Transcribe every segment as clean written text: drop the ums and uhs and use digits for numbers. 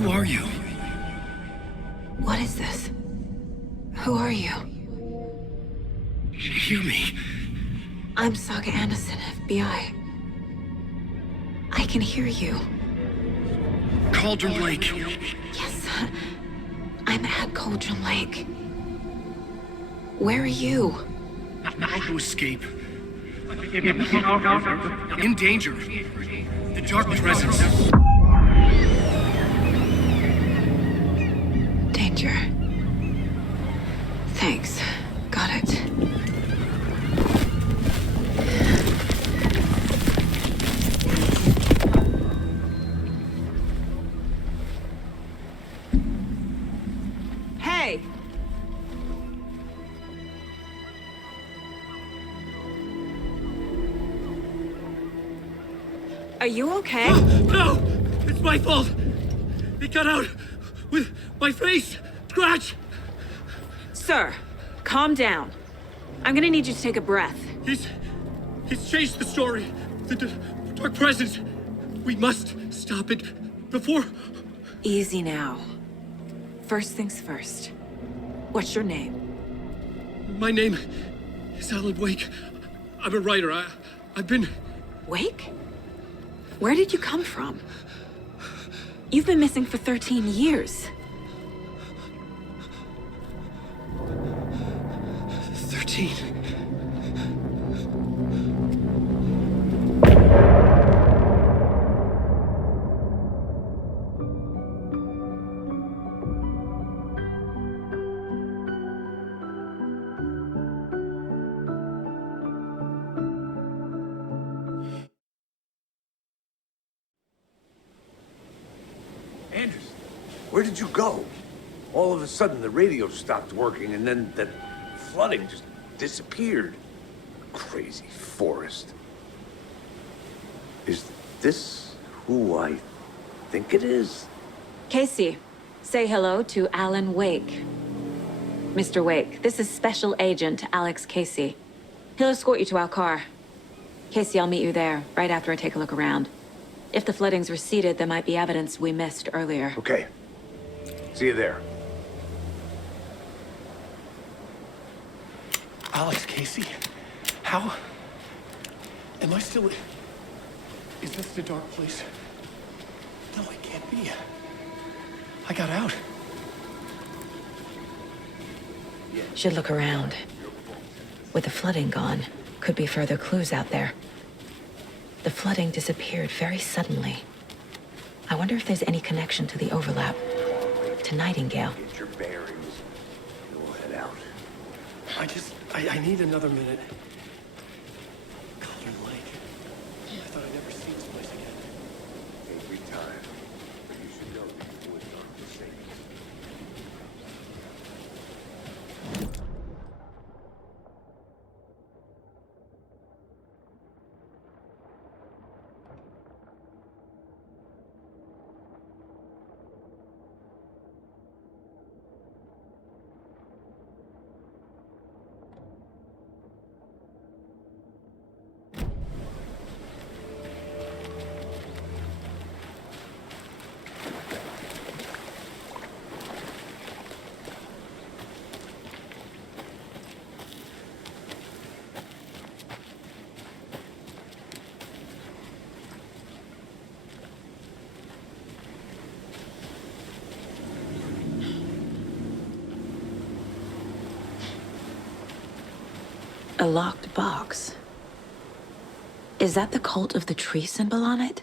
Who are you? What is this? Who are you? Hear me. I'm Saga Anderson, FBI. I can hear you. Cauldron Lake. Yes, I'm at Cauldron Lake. Where are you? How to escape. In danger. The dark presence. Danger. Thanks. Got it. Hey! Are you okay? No! It's my fault! It got out with my face! Scratch! Sir, calm down. I'm gonna need you to take a breath. He's changed the story. The dark presence. We must stop it before... Easy now. First things first. What's your name? My name is Alan Wake. I'm a writer. I've been... Wake? Where did you come from? You've been missing for 13 years. 13. Anderson, where did you go? All of a sudden, the radio stopped working, and then that flooding just disappeared. Crazy forest. Is this who I think it is? Casey, say hello to Alan Wake. Mr. Wake, this is Special Agent Alex Casey. He'll escort you to our car. Casey, I'll meet you there, right after I take a look around. If the flooding's receded, there might be evidence we missed earlier. Okay. See you there. Alex Casey? How? Am I still... Is this the dark place? No, it can't be. I got out. Should look around. With the flooding gone, could be further clues out there. The flooding disappeared very suddenly. I wonder if there's any connection to the overlap. To Nightingale. Get your bearings. We'll head out. I need another minute. Cauldron Lake. I thought I'd never see this place again. Every time. But you should know these woods aren't the same. A locked box. Is that the Cult of the Tree symbol on it?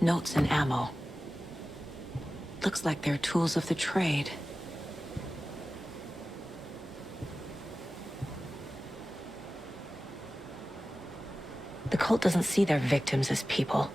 Notes and ammo. Looks like they're tools of the trade. The cult doesn't see their victims as people.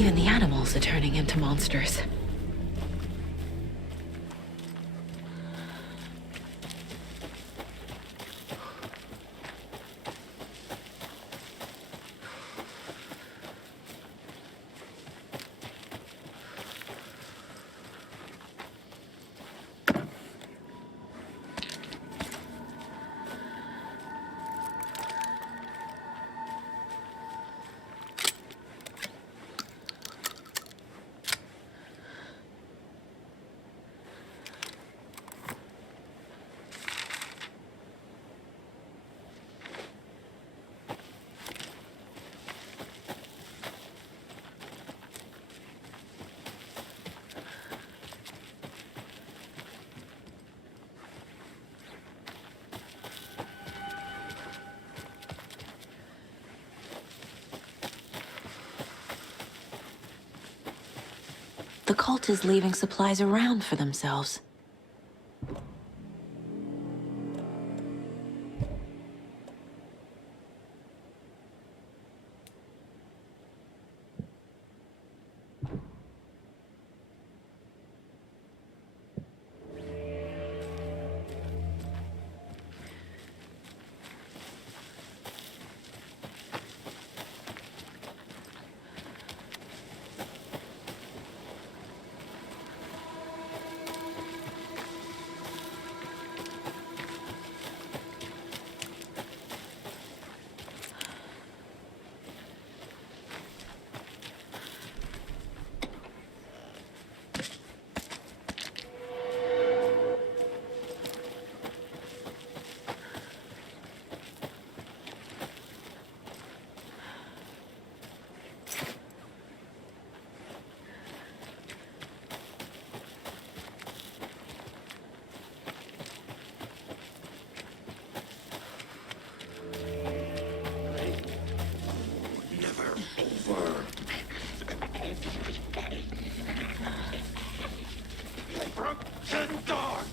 Even the animals are turning into monsters. The cult is leaving supplies around for themselves. Never over. Broken dog!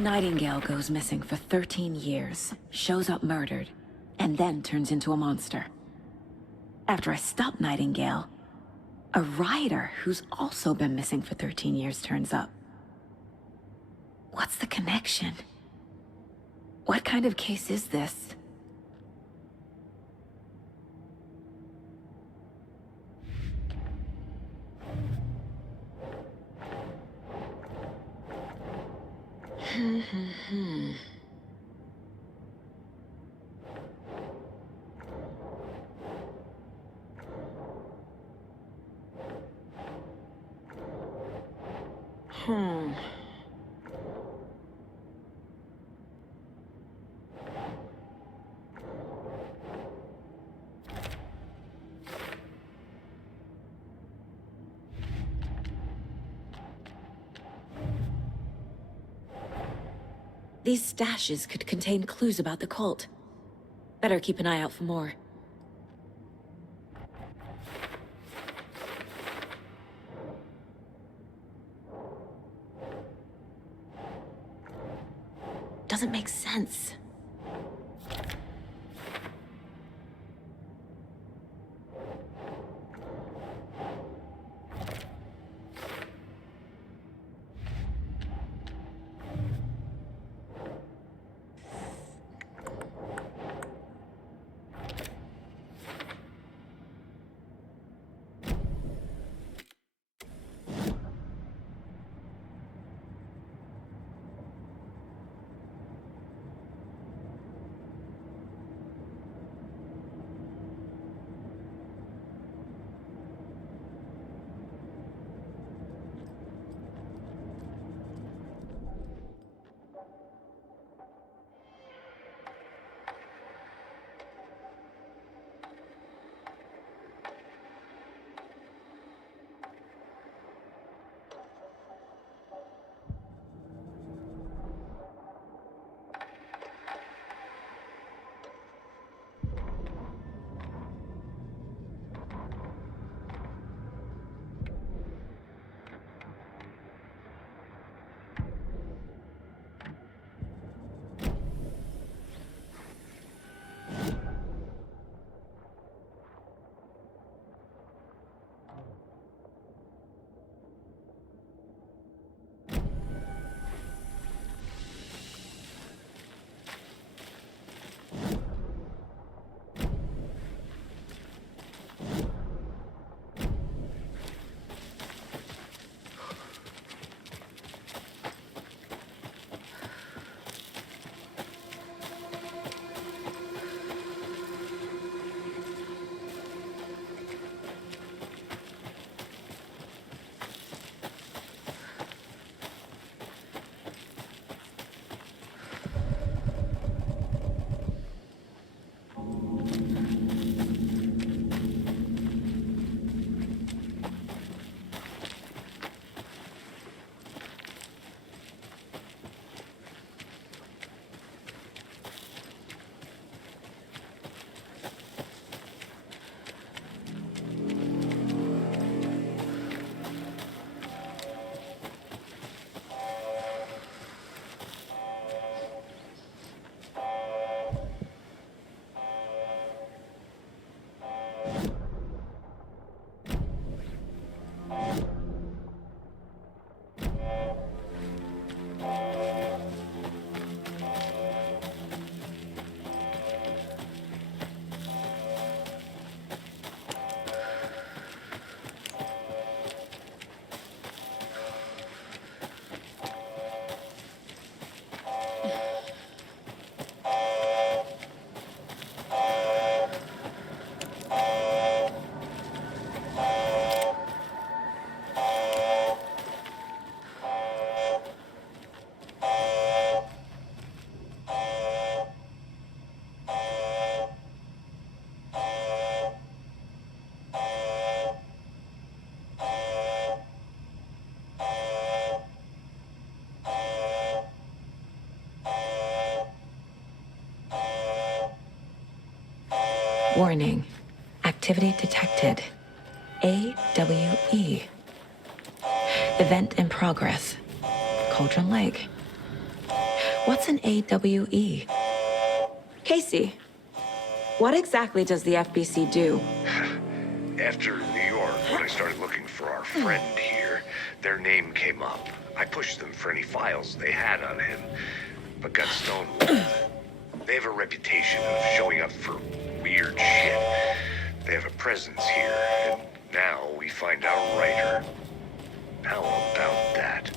Nightingale goes missing for 13 years, shows up murdered, and then turns into a monster. After I stop Nightingale, a rider who's also been missing for 13 years turns up. What's the connection? What kind of case is this? These stashes could contain clues about the cult. Better keep an eye out for more. Doesn't make sense. Warning. Activity detected. AWE. Event in progress. Cauldron Lake. What's an AWE? Casey, what exactly does the FBC do? After New York, when I started looking for our friend here, their name came up. I pushed them for any files they had on him, but got stonewalled. They have a reputation of showing up for weird shit. They have a presence here, and now we find our writer. How about that?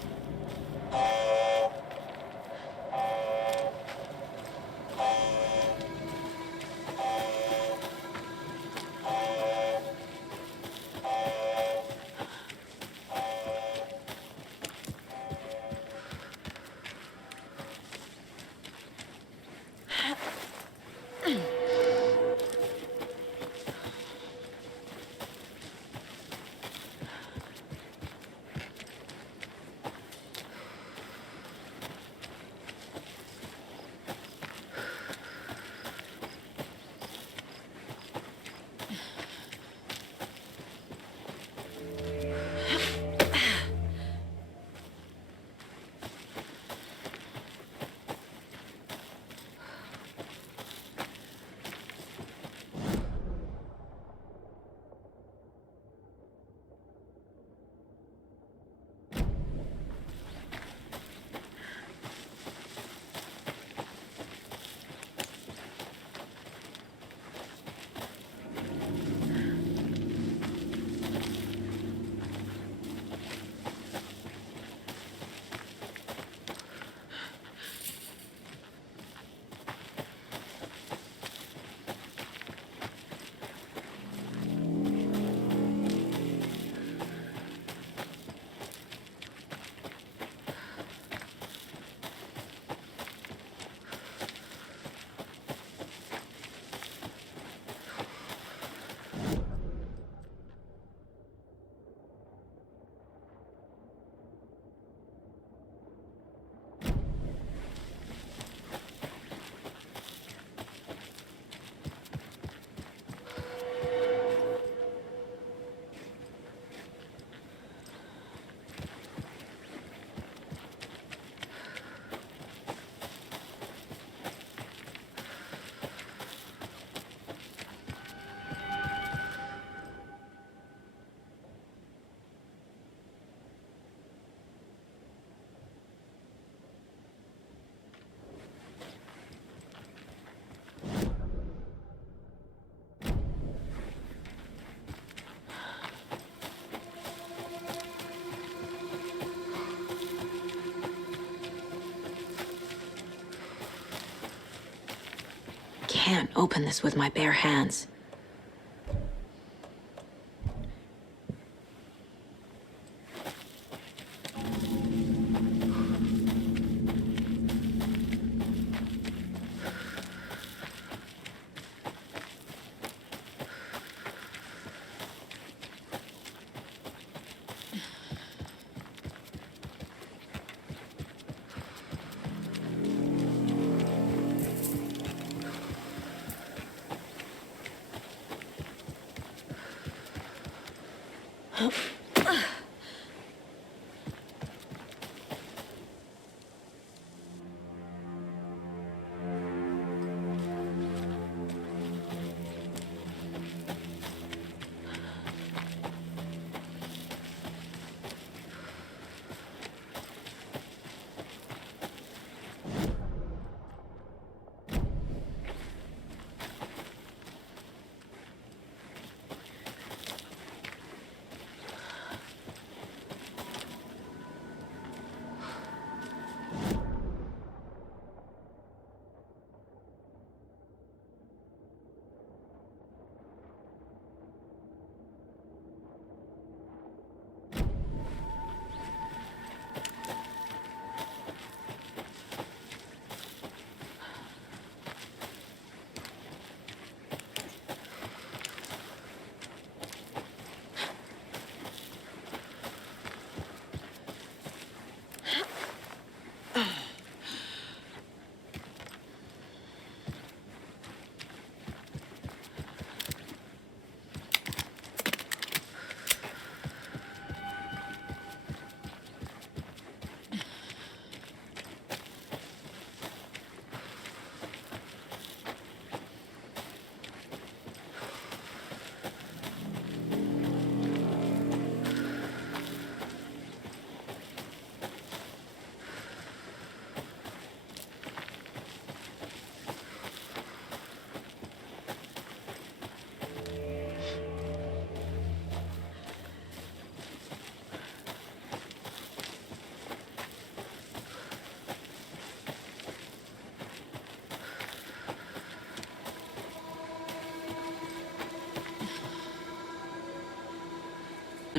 Can't open this with my bare hands.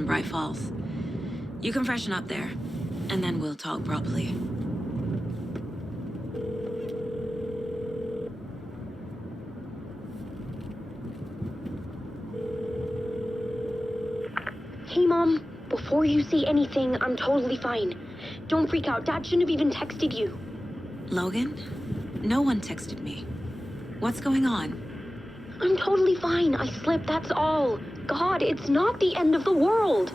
in Bright Falls. You can freshen up there, and then we'll talk properly. Hey, Mom. Before you say anything, I'm totally fine. Don't freak out. Dad shouldn't have even texted you. Logan? No one texted me. What's going on? I'm totally fine. I slipped, that's all. God, it's not the end of the world.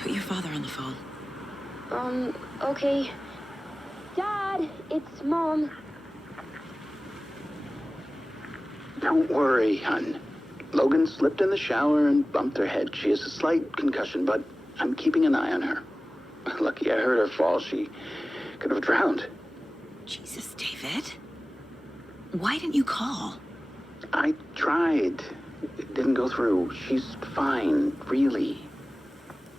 Put your father on the phone. Okay. Dad, it's Mom. Don't worry, hun. Logan slipped in the shower and bumped her head. She has a slight concussion, but I'm keeping an eye on her. Lucky I heard her fall. She could have drowned. Jesus, David. Why didn't you call? I tried. It didn't go through. She's fine, really.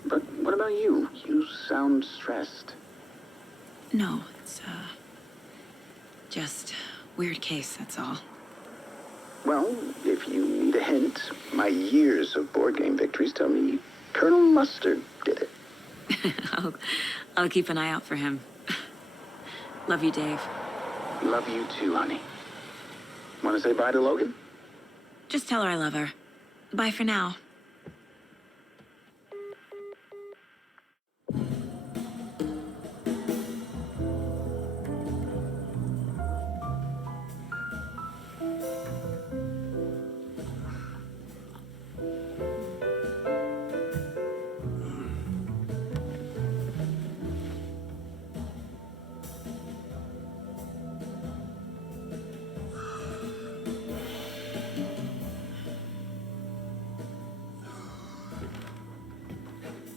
But what about you? You sound stressed. No, it's, just weird case, that's all. Well, if you need a hint, my years of board game victories tell me Colonel Mustard did it. I'll keep an eye out for him. Love you, Dave. Love you too, honey. Want to say bye to Logan? Just tell her I love her. Bye for now.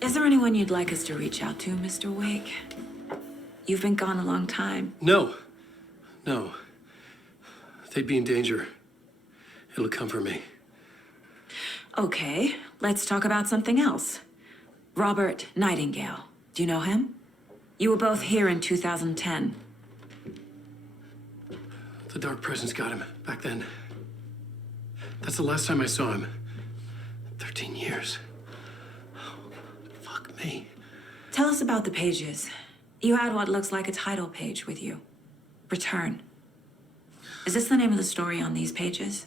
Is there anyone you'd like us to reach out to, Mr. Wake? You've been gone a long time. No. No. They'd be in danger. It'll come for me. Okay, let's talk about something else. Robert Nightingale. Do you know him? You were both here in 2010. The Dark Presence got him back then. That's the last time I saw him. 13 years. Fuck me. Tell us about the pages. You had what looks like a title page with you. Return. Is this the name of the story on these pages?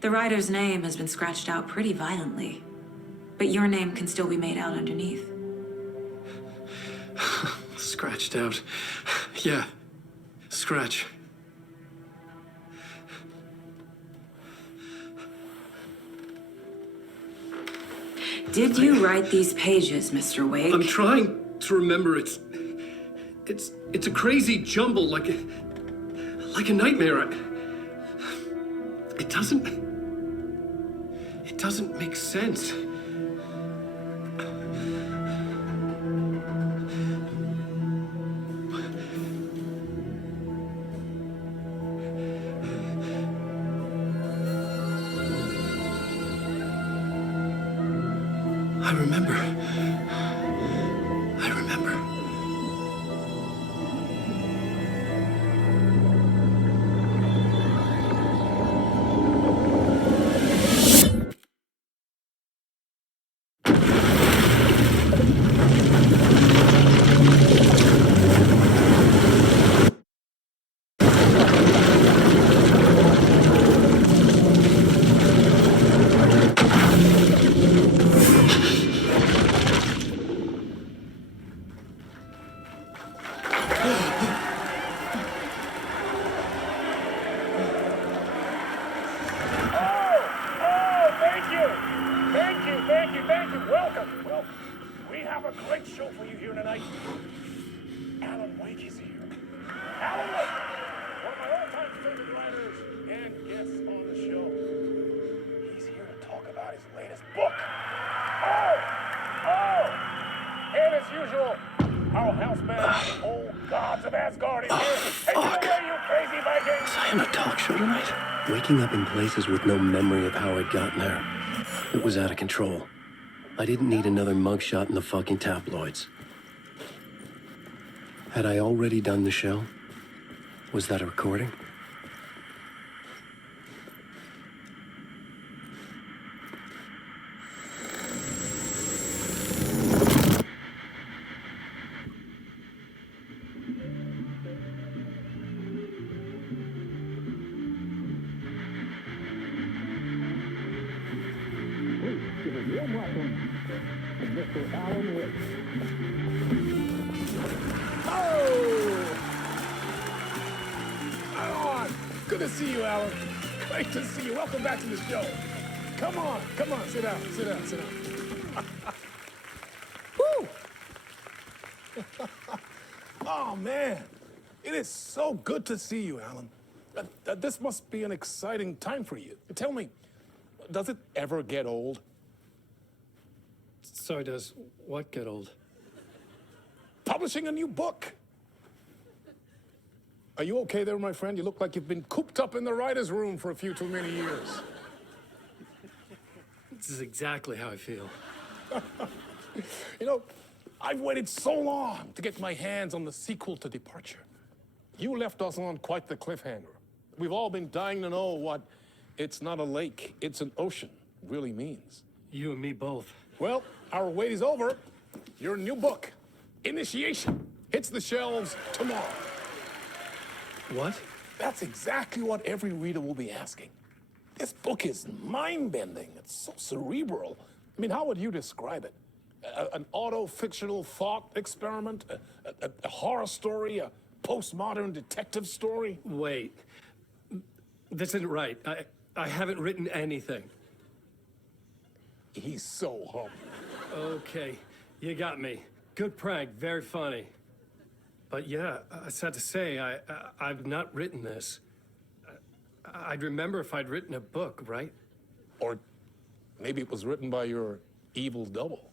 The writer's name has been scratched out pretty violently, but your name can still be made out underneath. Scratched out. Yeah. Scratch. Did you write these pages, Mr. Wake? I'm trying to remember. It's a crazy jumble, like a nightmare. It doesn't make sense. I remember. Thank you. Welcome. We have a great show for you here tonight. Alan Wake is here. Alan Wake, one of my all-time favorite writers and guests on the show. He's here to talk about his latest book. And as usual, our house band, the old gods of Asgard, is here. Take it away, you crazy Vikings! Was I on a talk show tonight? Waking up in places with no memory of how I'd gotten there. It was out of control. I didn't need another mugshot in the fucking tabloids. Had I already done the show? Was that a recording? On. Good to see you, Alan. Great to see you. Welcome back to the show. Come on, sit down. Woo! Oh, man. It is so good to see you, Alan. This must be an exciting time for you. Tell me, does it ever get old? Sorry, does what get old? Publishing a new book. Are you okay there, my friend? You look like you've been cooped up in the writer's room for a few too many years. This is exactly how I feel. You know, I've waited so long to get my hands on the sequel to Departure. You left us on quite the cliffhanger. We've all been dying to know what "it's not a lake, it's an ocean" really means. You and me both. Well, our wait is over. Your new book, Initiation, hits the shelves tomorrow. What? That's exactly what every reader will be asking. This book is mind-bending. It's so cerebral. I mean, how would you describe it? An auto-fictional thought experiment? A horror story? A postmodern detective story? Wait. This isn't right. I haven't written anything. He's so humble. Okay, you got me. Good prank, very funny. But yeah, sad to say, I've not written this. I'd remember if I'd written a book, right? Or maybe it was written by your evil double.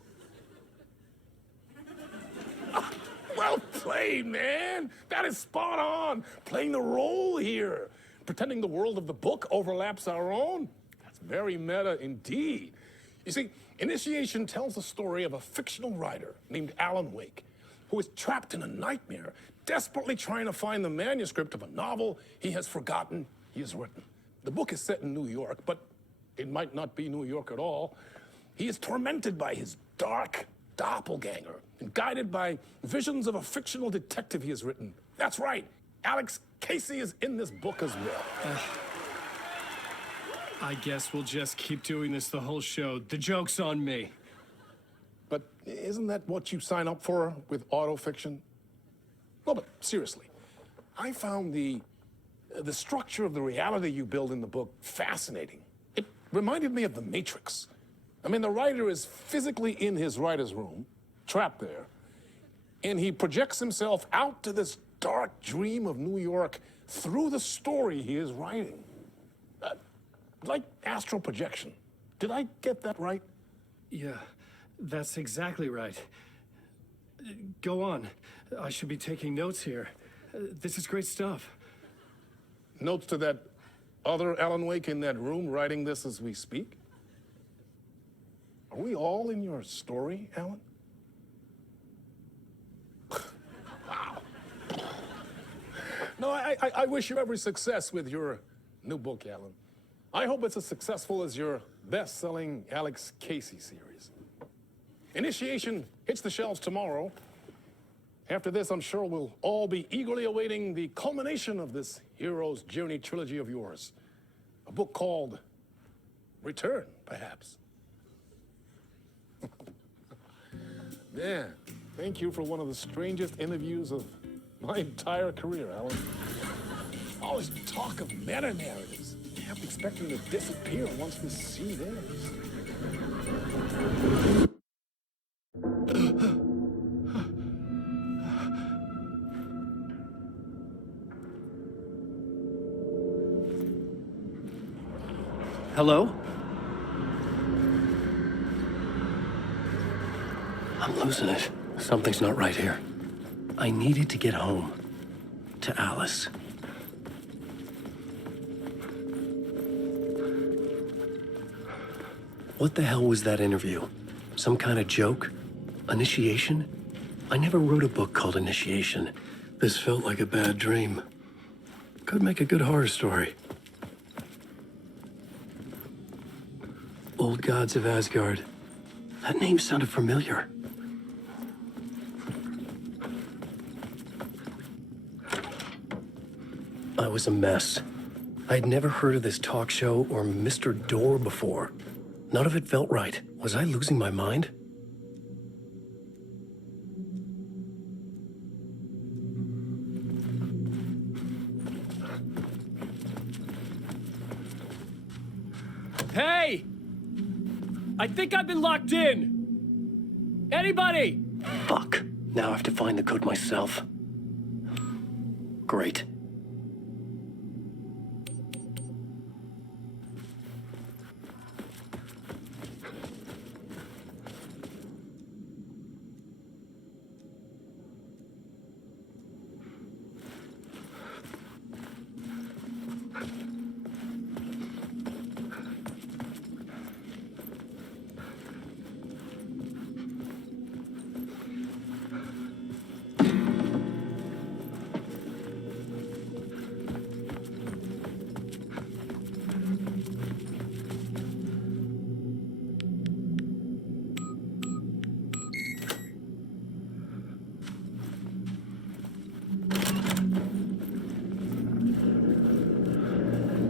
Well played, man. That is spot on. Playing the role here. Pretending the world of the book overlaps our own. That's very meta indeed. You see, Initiation tells the story of a fictional writer named Alan Wake, who is trapped in a nightmare, desperately trying to find the manuscript of a novel he has forgotten he has written. The book is set in New York, but it might not be New York at all. He is tormented by his dark doppelganger and guided by visions of a fictional detective he has written. That's right, Alex Casey is in this book as well. I guess we'll just keep doing this the whole show. The joke's on me. But isn't that what you sign up for with autofiction? No, but seriously, I found the structure of the reality you build in the book fascinating. It reminded me of The Matrix. I mean, the writer is physically in his writer's room, trapped there, and he projects himself out to this dark dream of New York through the story he is writing. Like astral projection. Did I get that right? Yeah, that's exactly right. Go on. I should be taking notes here. This is great stuff. Notes to that other Alan Wake in that room writing this as we speak? Are we all in your story, Alan? Wow. No, I wish you every success with your new book, Alan. I hope it's as successful as your best-selling Alex Casey series. Initiation hits the shelves tomorrow. After this, I'm sure we'll all be eagerly awaiting the culmination of this hero's journey trilogy of yours. A book called Return, perhaps. Man, thank you for one of the strangest interviews of my entire career, Alan. All this talk of meta-narratives. I have to expect them to disappear once this scene ends. Hello? I'm losing it. Something's not right here. I needed to get home. To Alice. What the hell was that interview? Some kind of joke? Initiation? I never wrote a book called Initiation. This felt like a bad dream. Could make a good horror story. Old Gods of Asgard. That name sounded familiar. I was a mess. I'd never heard of this talk show or Mr. Door before. None of it felt right. Was I losing my mind? Hey! I think I've been locked in! Anybody? Fuck. Now I have to find the code myself. Great.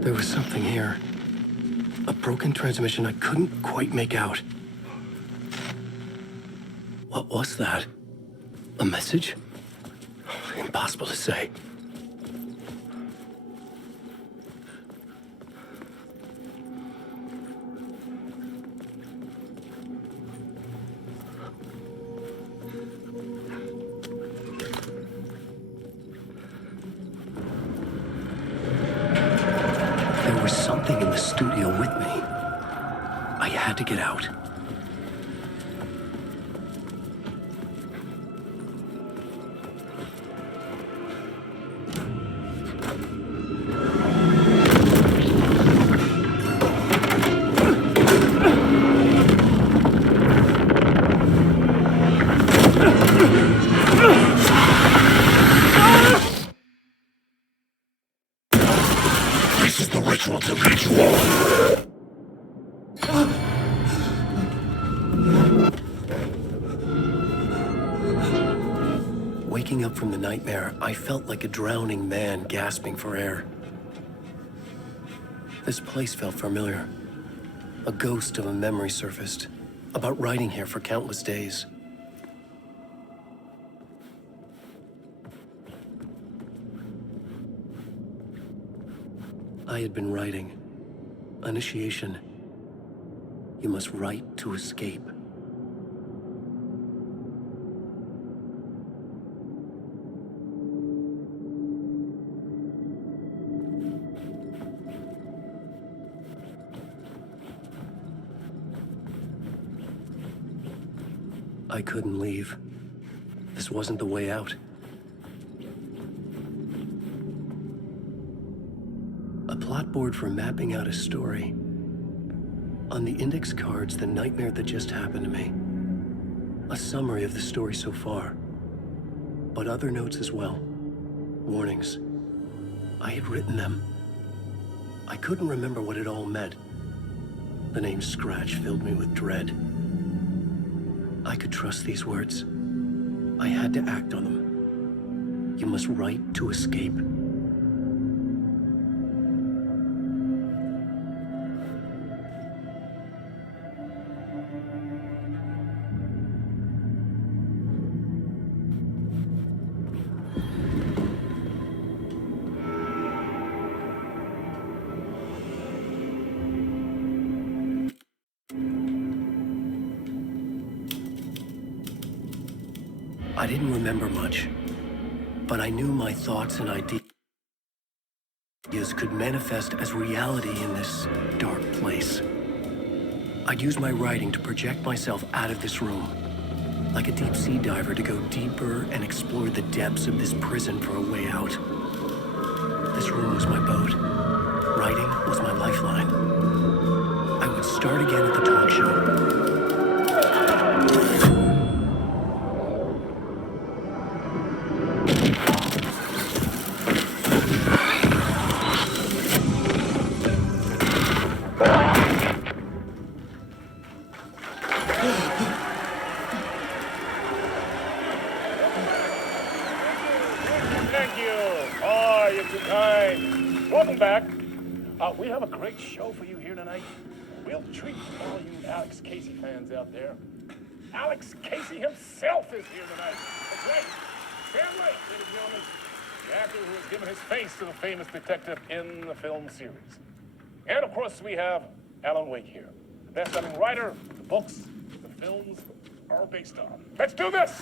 There was something here. A broken transmission I couldn't quite make out. What was that? A message? Impossible to say. There was something in the studio with me. I had to get out. This is the ritual to lead you all. Waking up from the nightmare, I felt like a drowning man gasping for air. This place felt familiar. A ghost of a memory surfaced, about writing here for countless days. I had been writing. Initiation. You must write to escape. I couldn't leave. This wasn't the way out. A plot board for mapping out a story. On the index cards, the nightmare that just happened to me. A summary of the story so far. But other notes as well. Warnings. I had written them. I couldn't remember what it all meant. The name Scratch filled me with dread. I could trust these words. I had to act on them. You must write to escape. I didn't remember much, but I knew my thoughts and ideas could manifest as reality in this dark place. I'd use my writing to project myself out of this room, like a deep sea diver to go deeper and explore the depths of this prison for a way out. This room was my boat. Writing was my lifeline. I would start again at the talk show. Thank you. Oh, you're too kind. Welcome back. We have a great show for you here tonight. Real treat for all you Alex Casey fans out there. Alex Casey himself is here tonight. That's right. Sam Lake, ladies and gentlemen. The actor who has given his face to the famous detective in the film series. And of course, we have Alan Wake here. The best-selling writer, the books, the films are based on. Let's do this!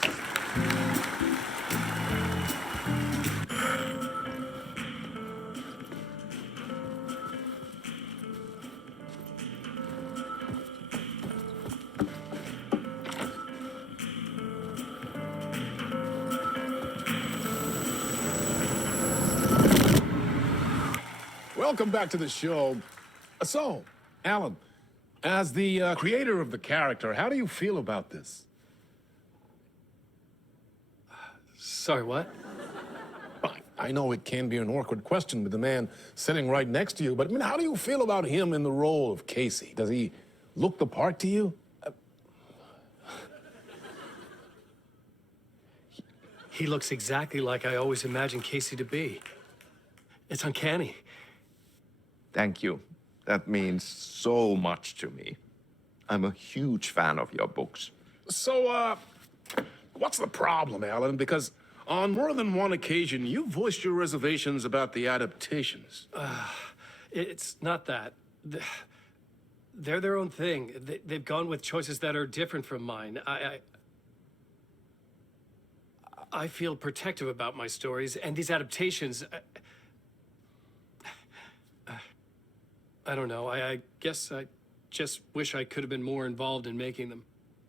Welcome back to the show. So, Alan, as the creator of the character, how do you feel about this? Sorry, what? I know it can be an awkward question with the man sitting right next to you, but I mean, how do you feel about him in the role of Casey? Does he look the part to you? He looks exactly like I always imagined Casey to be. It's uncanny. Thank you. That means so much to me. I'm a huge fan of your books. So, what's the problem, Alan? Because on more than one occasion, you voiced your reservations about the adaptations. It's not that. They're their own thing. They've gone with choices that are different from mine. I feel protective about my stories, and these adaptations... I don't know. I guess I just wish I could have been more involved in making them.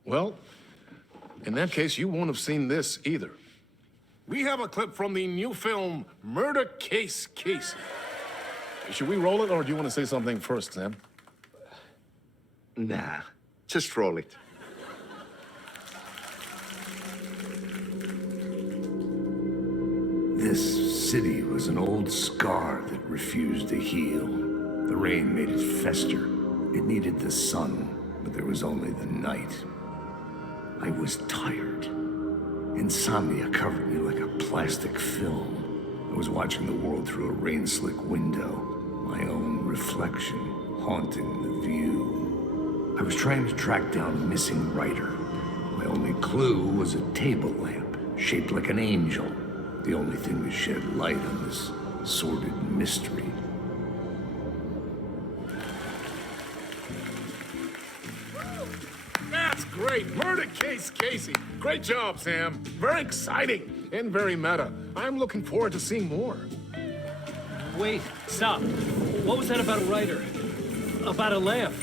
Well, in that case, you won't have seen this either. We have a clip from the new film, Murder Case Casey. Should we roll it, or do you want to say something first, Sam? Nah, just roll it. This city was an old scar that refused to heal. The rain made it fester. It needed the sun, but there was only the night. I was tired. Insomnia covered me like a plastic film. I was watching the world through a rain-slick window, my own reflection haunting the view. I was trying to track down a missing writer. My only clue was a table lamp, shaped like an angel. The only thing to shed light on this sordid mystery. That's great. Murder Case Casey. Great job, Sam. Very exciting and very meta. I'm looking forward to seeing more. Wait, stop. What was that about a writer? About a lamp?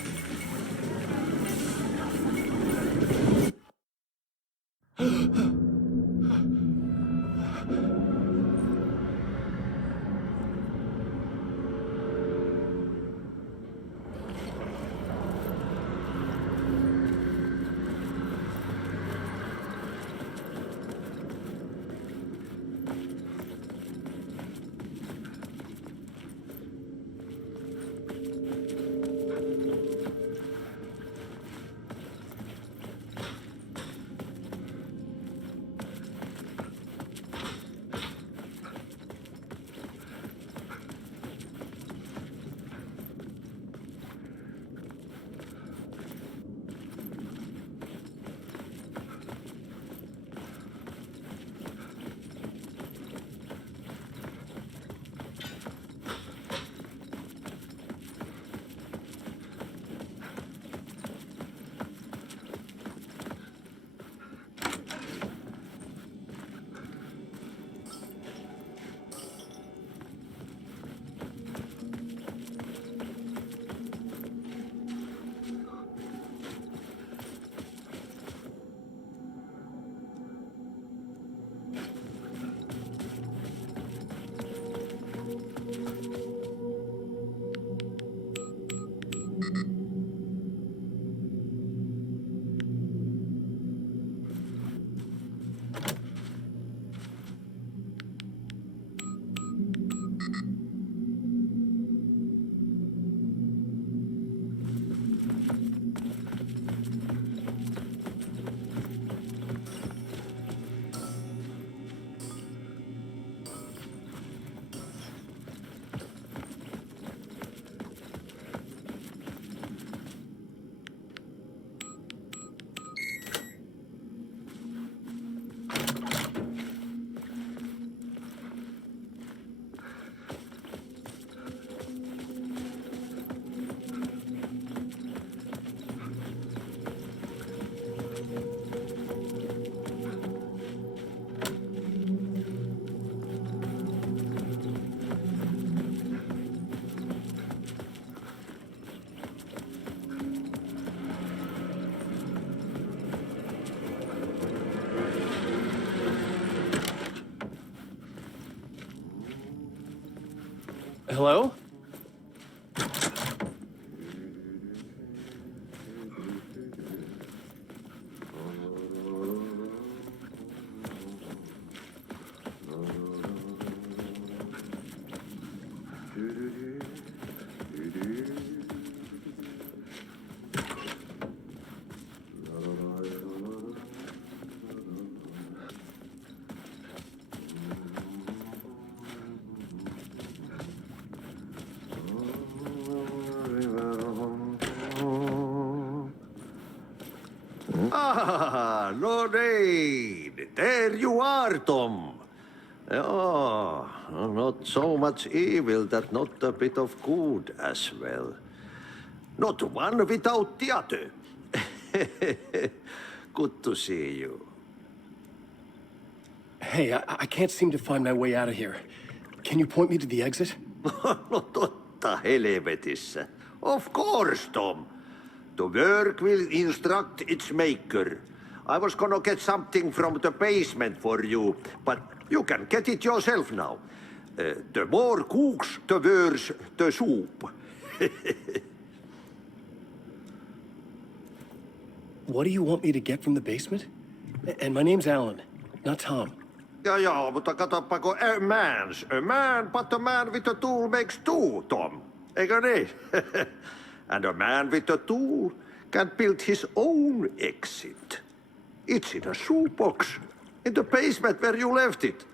Hello? Ah, Lorraine! There you are, Tom. Oh, not so much evil that not a bit of good as well. Not one without the other. Good to see you. Hey, I can't seem to find my way out of here. Can you point me to the exit? No totta helvetissä. Of course, Tom. The work will instruct its maker. I was gonna get something from the basement for you, but you can get it yourself now. The more cooks, the worse the soup. What do you want me to get from the basement? And my name's Alan, not Tom. Ja, mutta katoppa, kun a man, but a man with a tool makes two, Tom. Eikö niin? And a man with a tool can build his own exit. It's in a shoebox, in the basement where you left it.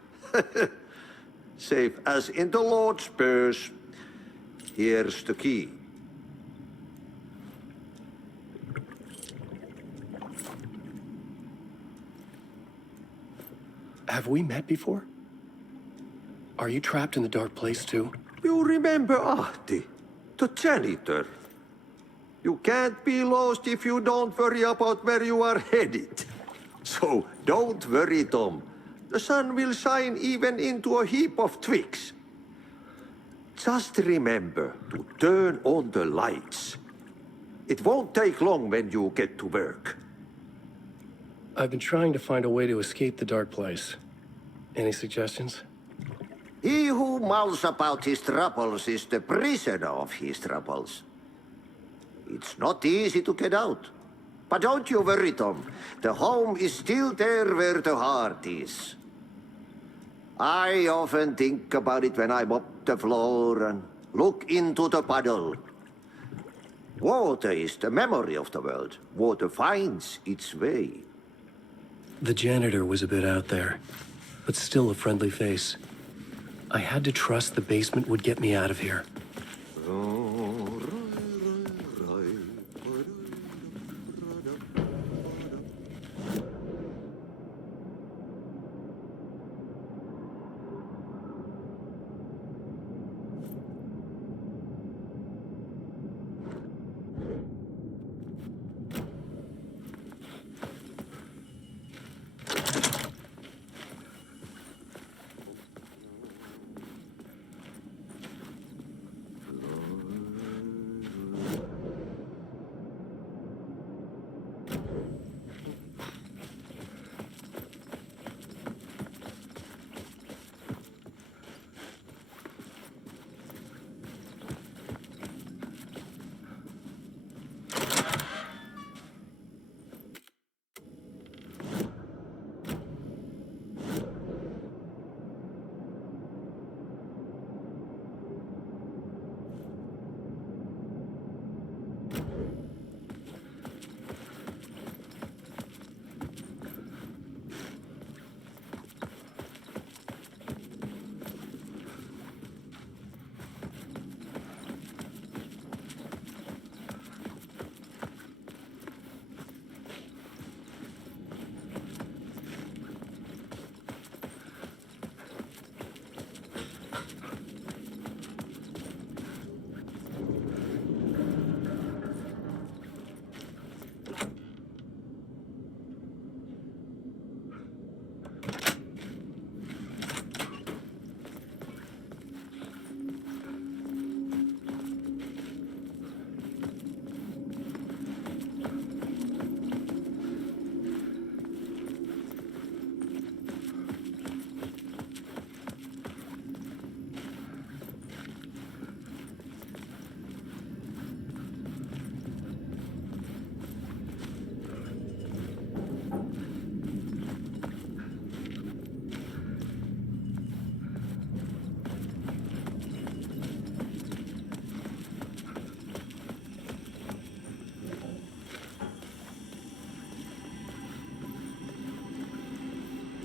Safe as in the Lord's purse. Here's the key. Have we met before? Are you trapped in the dark place too? You remember Ahti, the janitor. You can't be lost if you don't worry about where you are headed. So don't worry, Tom. The sun will shine even into a heap of twigs. Just remember to turn on the lights. It won't take long when you get to work. I've been trying to find a way to escape the dark place. Any suggestions? He who mulls about his troubles is the prisoner of his troubles. It's not easy to get out. But don't you worry, Tom. The home is still there where the heart is. I often think about it when I mop the floor and look into the puddle. Water is the memory of the world. Water finds its way. The janitor was a bit out there, but still a friendly face. I had to trust the basement would get me out of here.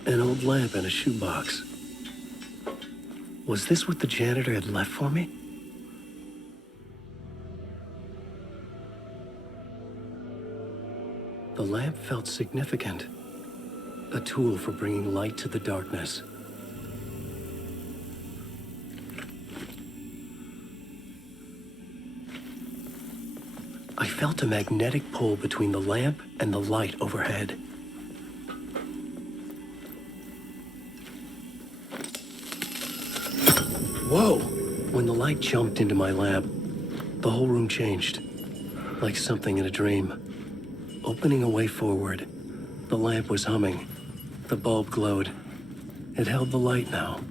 An old lamp in a shoebox. Was this what the janitor had left for me? The lamp felt significant. A tool for bringing light to the darkness. I felt a magnetic pull between the lamp and the light overhead. Whoa! When the light jumped into my lamp, the whole room changed, like something in a dream. Opening a way forward, the lamp was humming. The bulb glowed. It held the light now.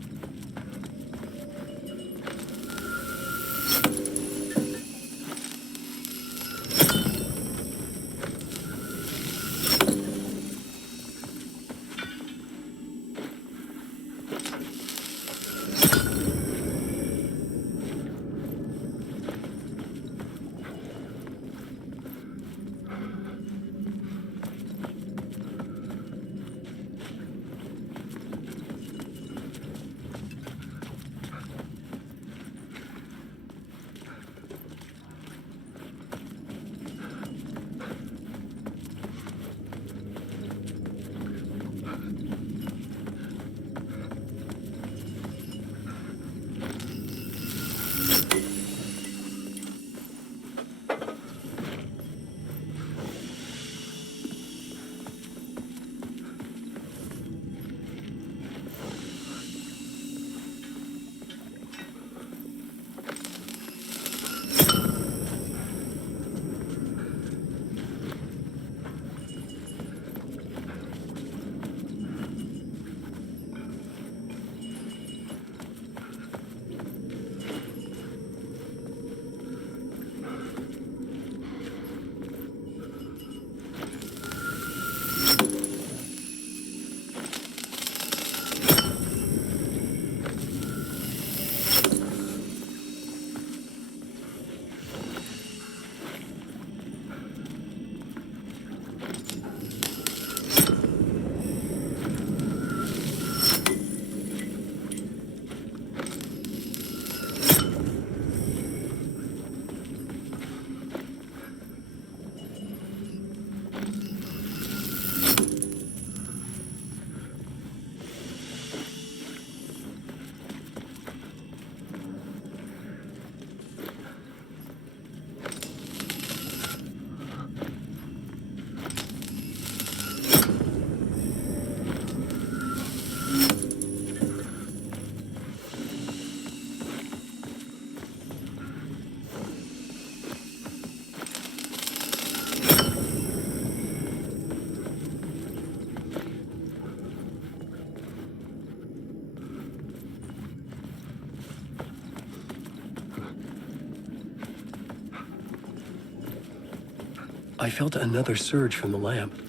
I felt another surge from the lamp.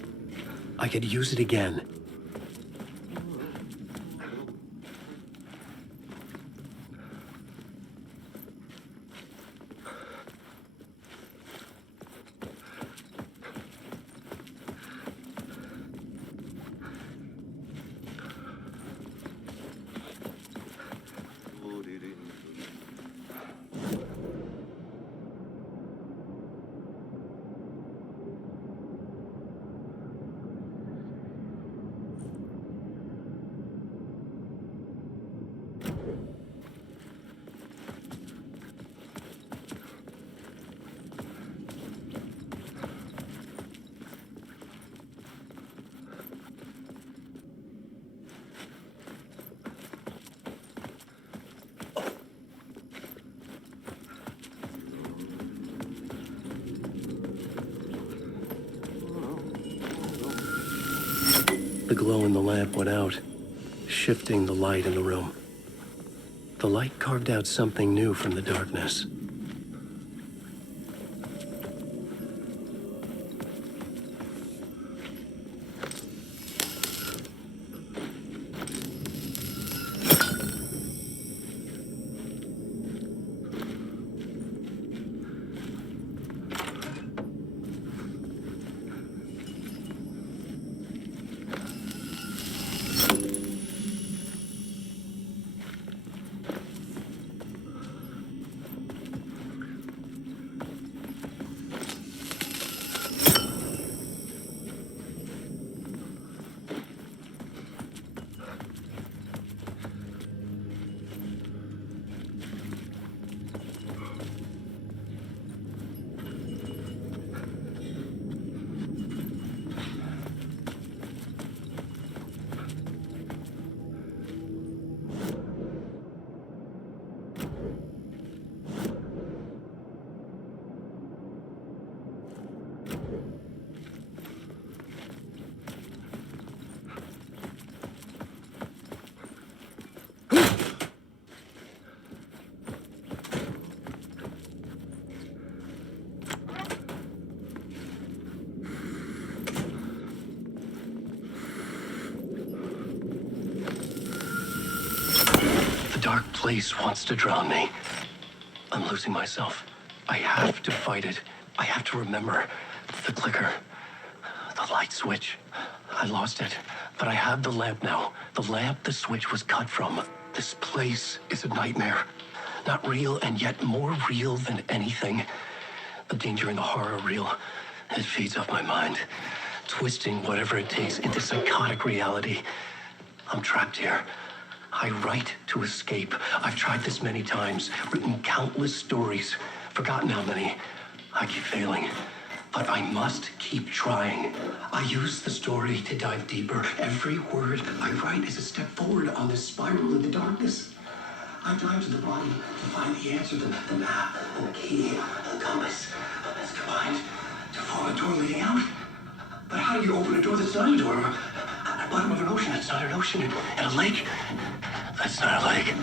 I could use it again. The glow in the lamp went out, shifting the light in the room. The light carved out something new from the darkness. dark place wants to drown me. I'm losing myself. I have to fight it. I have to remember. The clicker. The light switch. I lost it. But I have the lamp now. The lamp the switch was cut from. This place is a nightmare. Not real, and yet more real than anything. The danger and the horror real. It feeds off my mind, twisting whatever it takes into psychotic reality. I'm trapped here. I write to escape. I've tried this many times, written countless stories, forgotten how many. I keep failing, but I must keep trying. I use the story to dive deeper. Every word I write is a step forward on this spiral into darkness. I dive to the body to find the answer, the map, and the key, and the compass. It's combined to form a door leading out. But how do you open a door that's not a door? At the bottom of an ocean that's not an ocean, and a lake that's not a lake.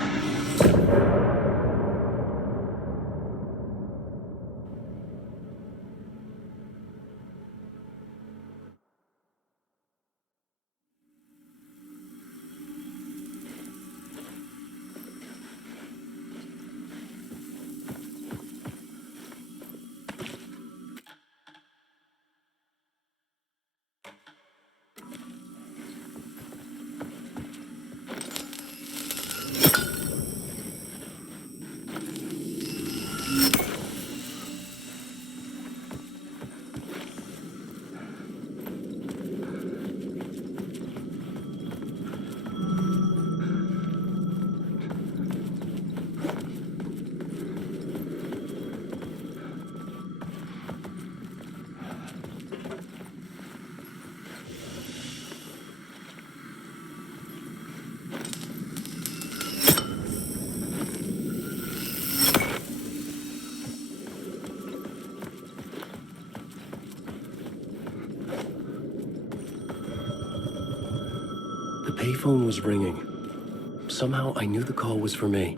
The payphone was ringing. Somehow I knew the call was for me.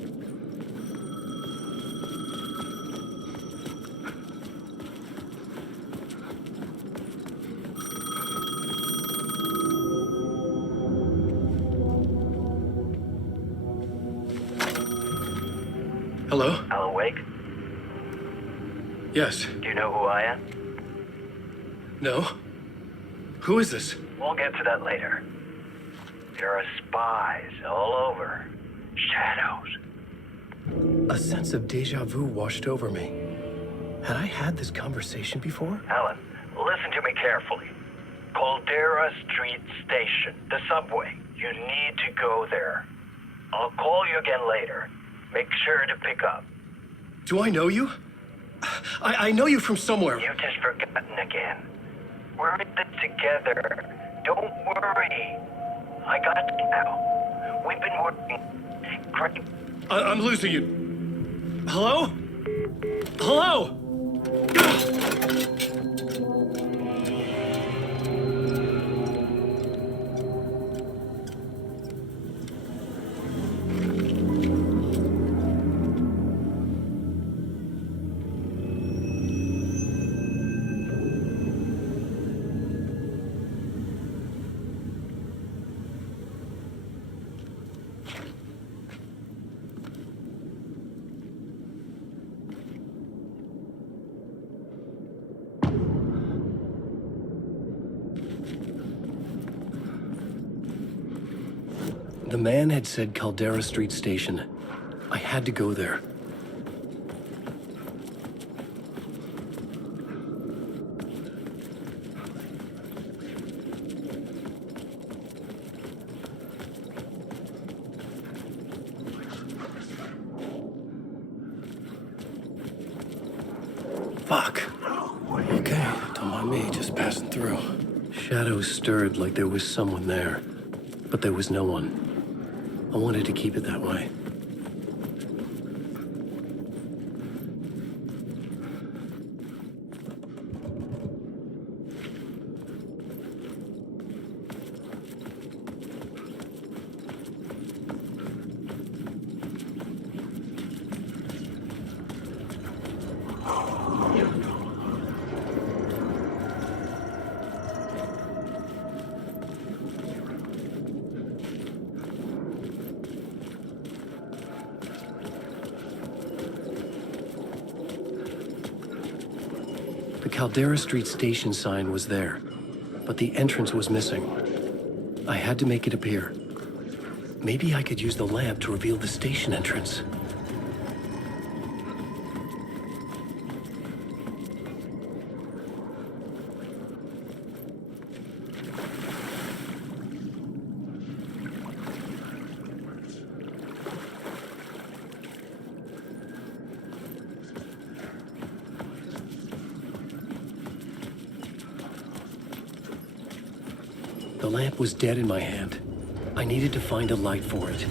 Hello? Alan Wake? Yes. Do you know who I am? No? Who is this? We'll get to that later. There are spies all over. Shadows. A sense of deja vu washed over me. Had I had this conversation before? Alan, listen to me carefully. Caldera Street Station, the subway. You need to go there. I'll call you again later. Make sure to pick up. Do I know you? I know you from somewhere. You've just forgotten again. We're in this together. Don't worry. I got you now. We've been working great. I'm losing you. Hello? Hello? The man had said Caldera Street Station. I had to go there. Fuck. Okay, don't mind me, just passing through. Shadows stirred like there was someone there, but there was no one. I wanted to keep it that way. The Caldera Street station sign was there, but the entrance was missing. I had to make it appear. Maybe I could use the lamp to reveal the station entrance. The lamp was dead in my hand. I needed to find a light for it.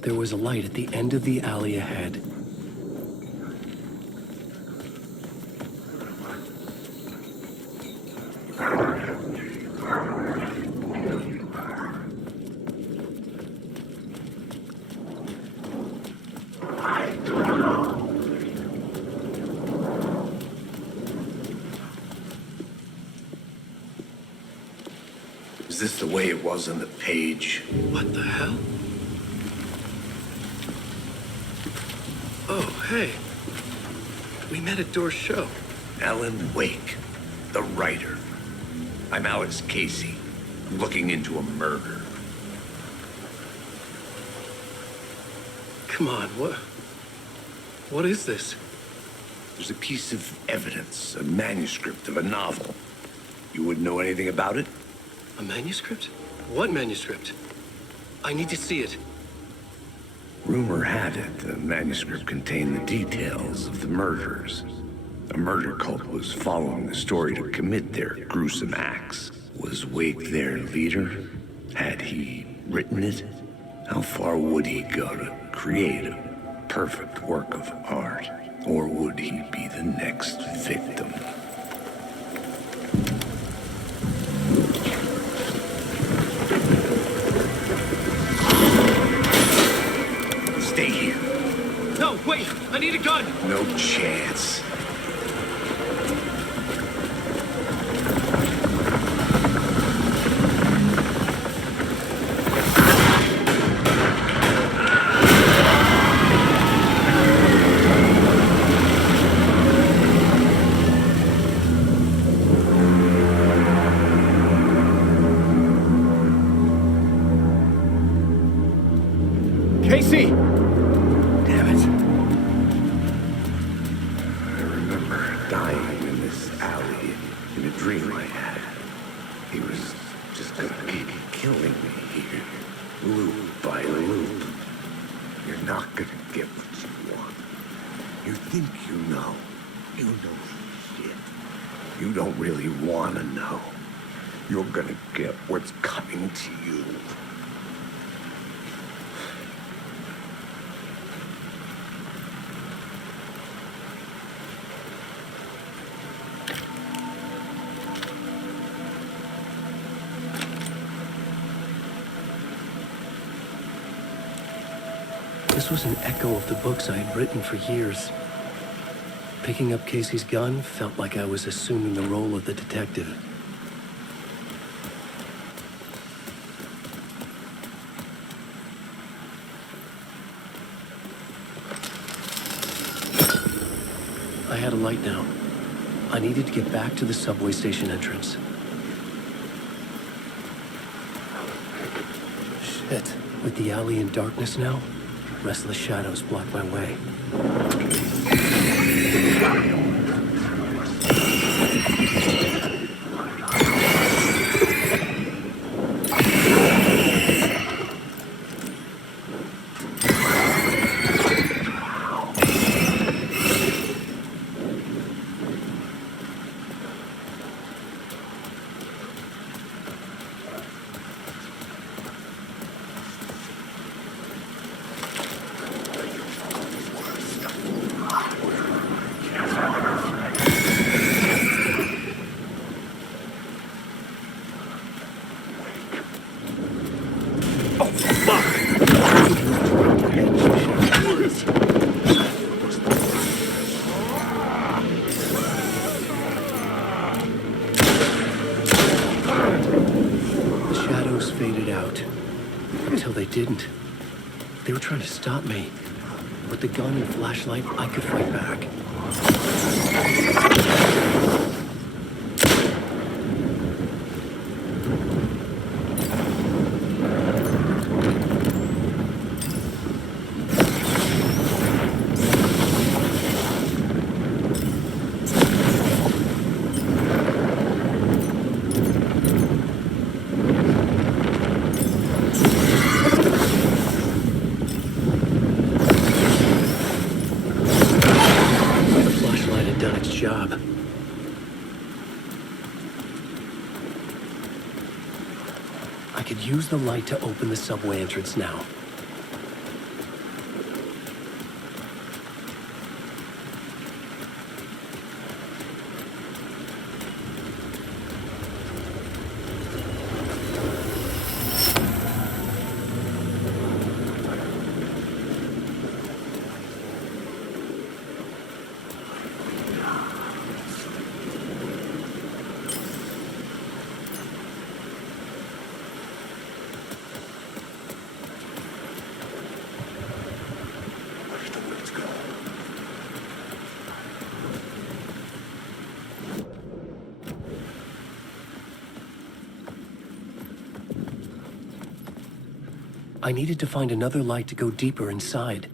There was a light at the end of the alley ahead. Is this the way it was on the page? What the hell? Oh, hey. We met at Door's show. Alan Wake, the writer. I'm Alex Casey. I'm looking into a murder. Come on, what is this? There's a piece of evidence, a manuscript of a novel. You wouldn't know anything about it? A manuscript? What manuscript? I need to see it. Rumor had it the manuscript contained the details of the murders. A murder cult was following the story to commit their gruesome acts. Was Wake their leader? Had he written it? How far would he go to create a perfect work of art? Or would he be the next victim? Stay here. No, wait! I need a gun! No chance. Casey! Damn it. I remember dying in this alley in a dream I had. He was just gonna keep killing me here, loop by loop. You're not gonna get what you want. You think you know. You know shit. You don't really wanna know. You're gonna get what's coming to you. This was an echo of the books I had written for years. Picking up Casey's gun felt like I was assuming the role of the detective. I had a light now. I needed to get back to the subway station entrance. Shit. With the alley in darkness now, restless shadows block my way. stop me. With the gun and flashlight, I could fight back. Job. I could use the light to open the subway entrance now. I needed to find another light to go deeper inside.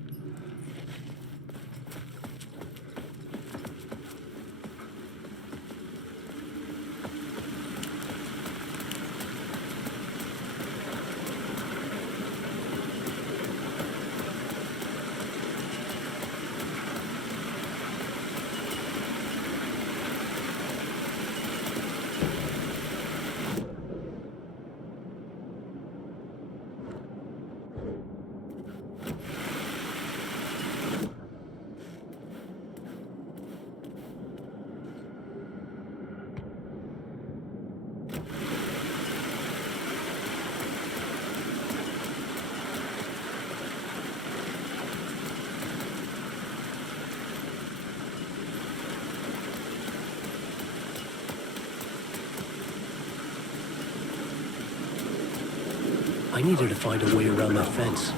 I needed to find a way around that fence.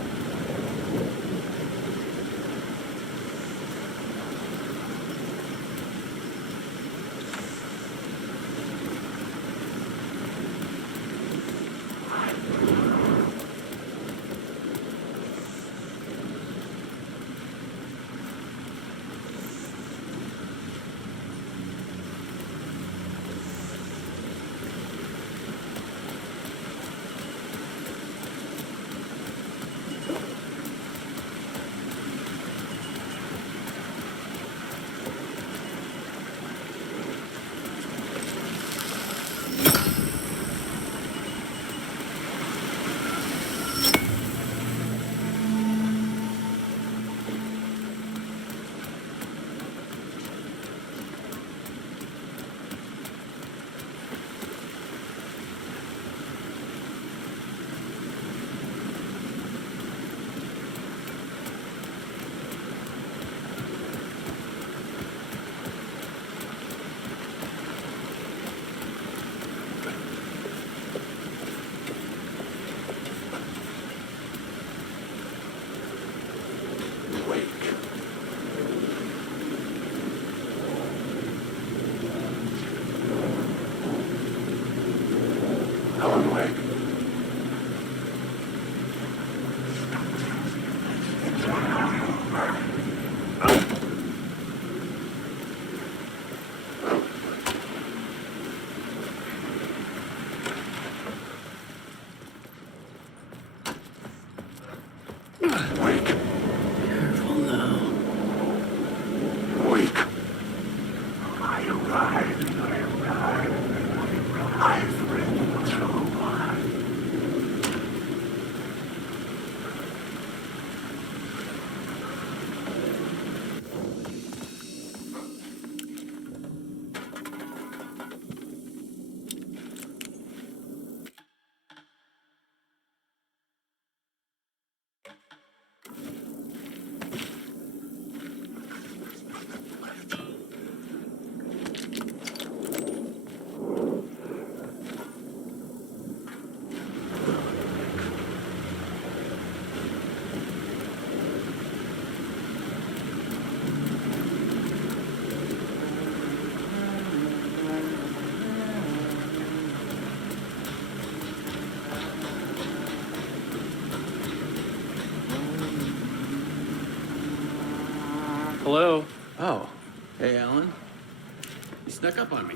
Hello? Oh. Hey, Alan. You snuck up on me.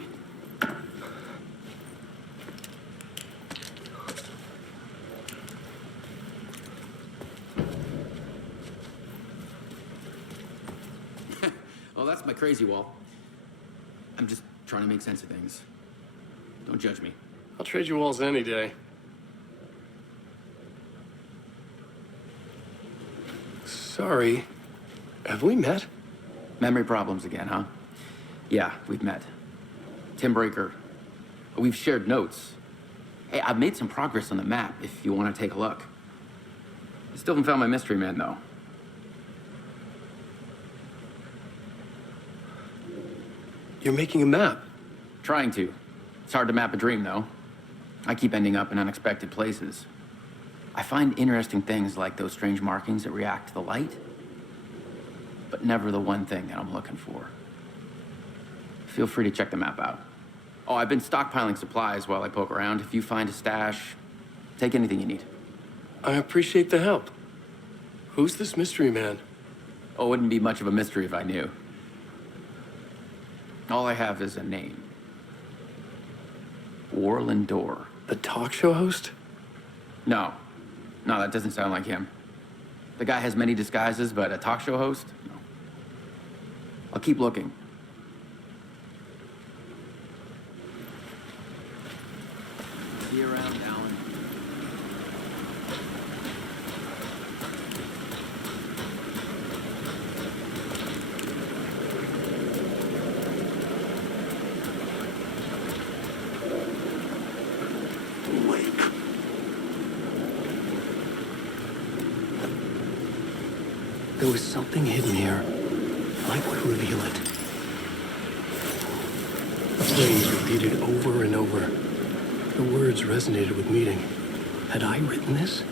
Well, that's my crazy wall. I'm just trying to make sense of things. Don't judge me. I'll trade you walls any day. Sorry. Have we met? Memory problems again, huh? Yeah, we've met. Tim Breaker. We've shared notes. Hey, I've made some progress on the map if you want to take a look. I still haven't found my mystery man, though. You're making a map? Trying to. It's hard to map a dream, though. I keep ending up in unexpected places. I find interesting things like those strange markings that react to the light, but never the one thing that I'm looking for. Feel free to check the map out. Oh, I've been stockpiling supplies while I poke around. If you find a stash, take anything you need. I appreciate the help. Who's this mystery man? Oh, it wouldn't be much of a mystery if I knew. All I have is a name. Warlin Door. The talk show host? No. No, that doesn't sound like him. The guy has many disguises, but a talk show host? No. I'll keep looking. See you around, Alan. There was something hidden here. Light would reveal it. The phrase repeated over and over. The words resonated with meaning. Had I written this?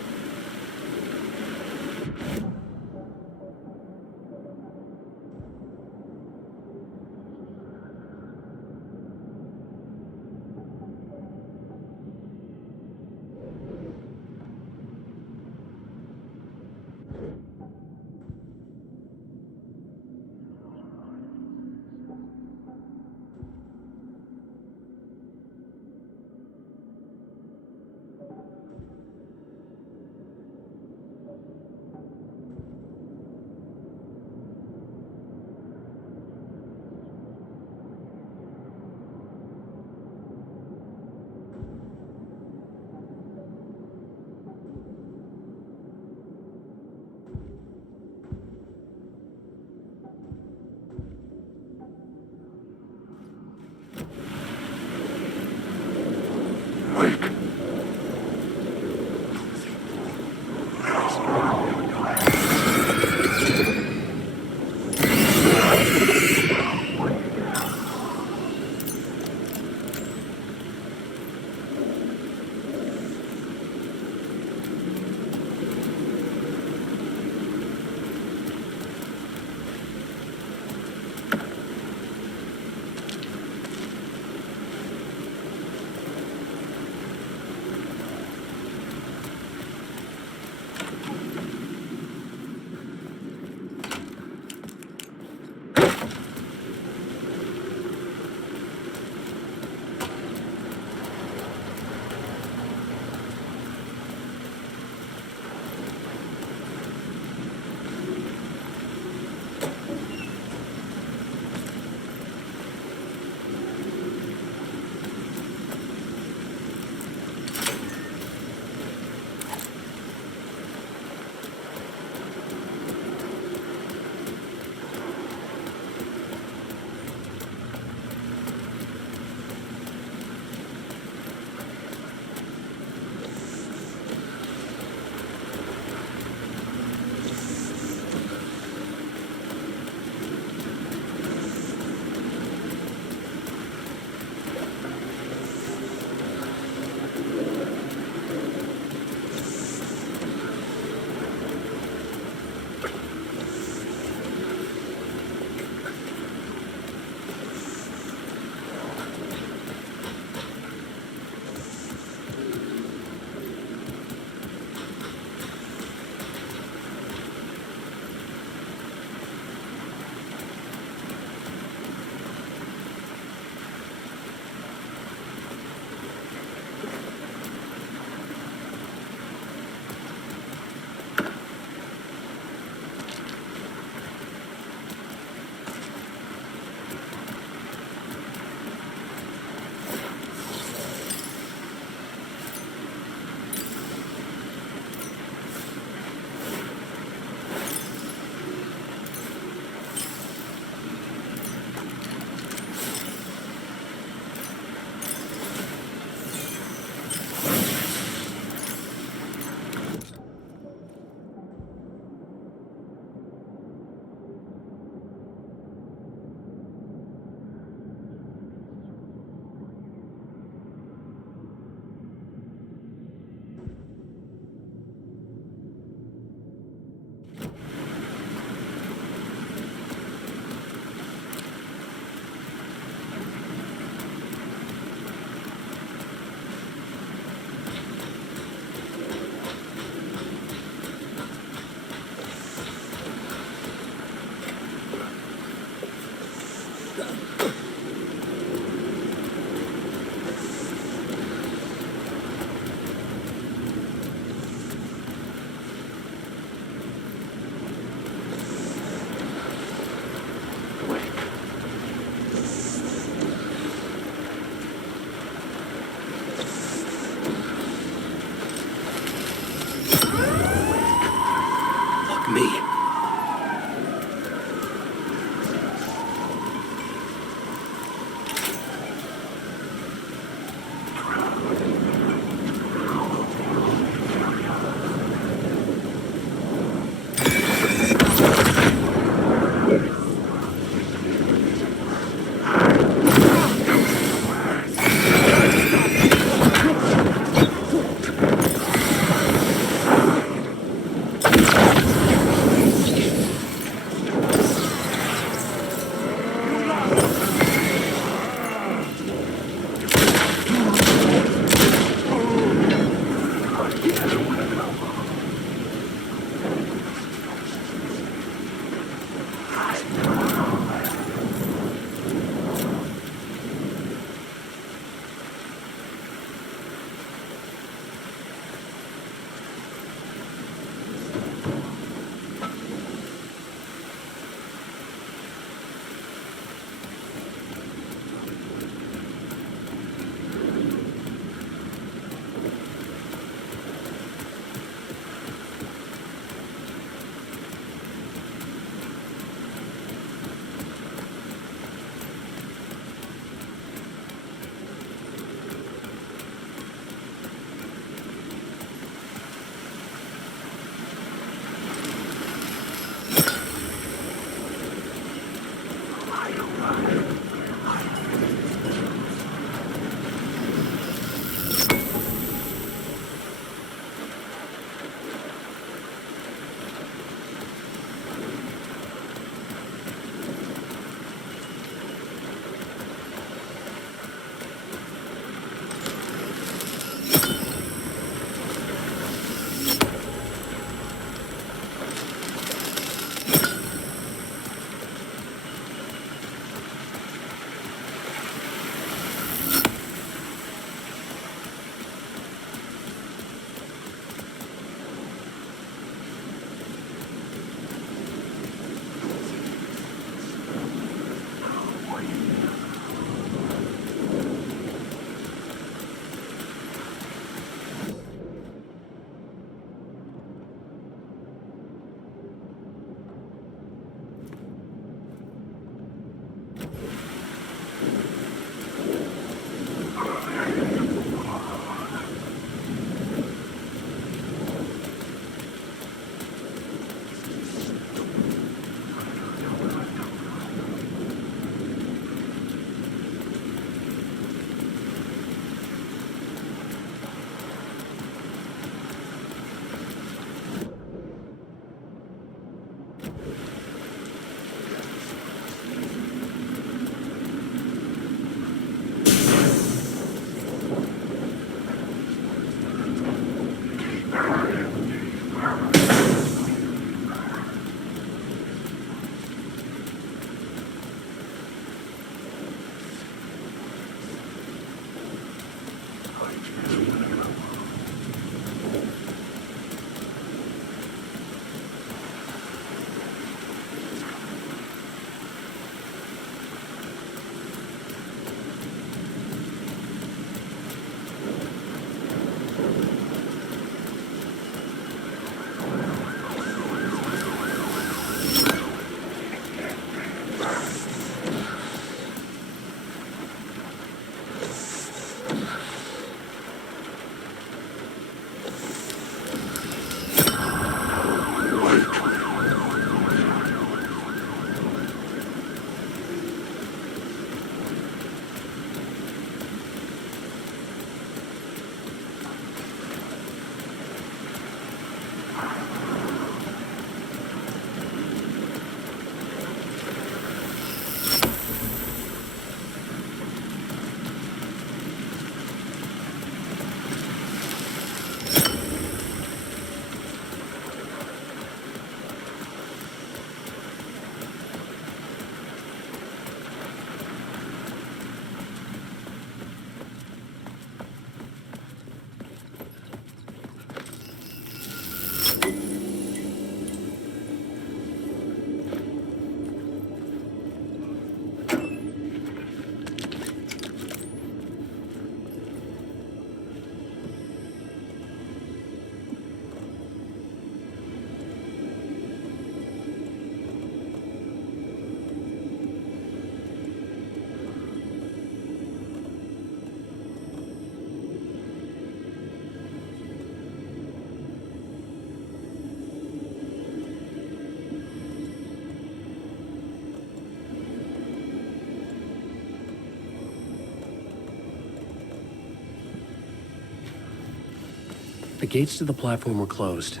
The gates to the platform were closed.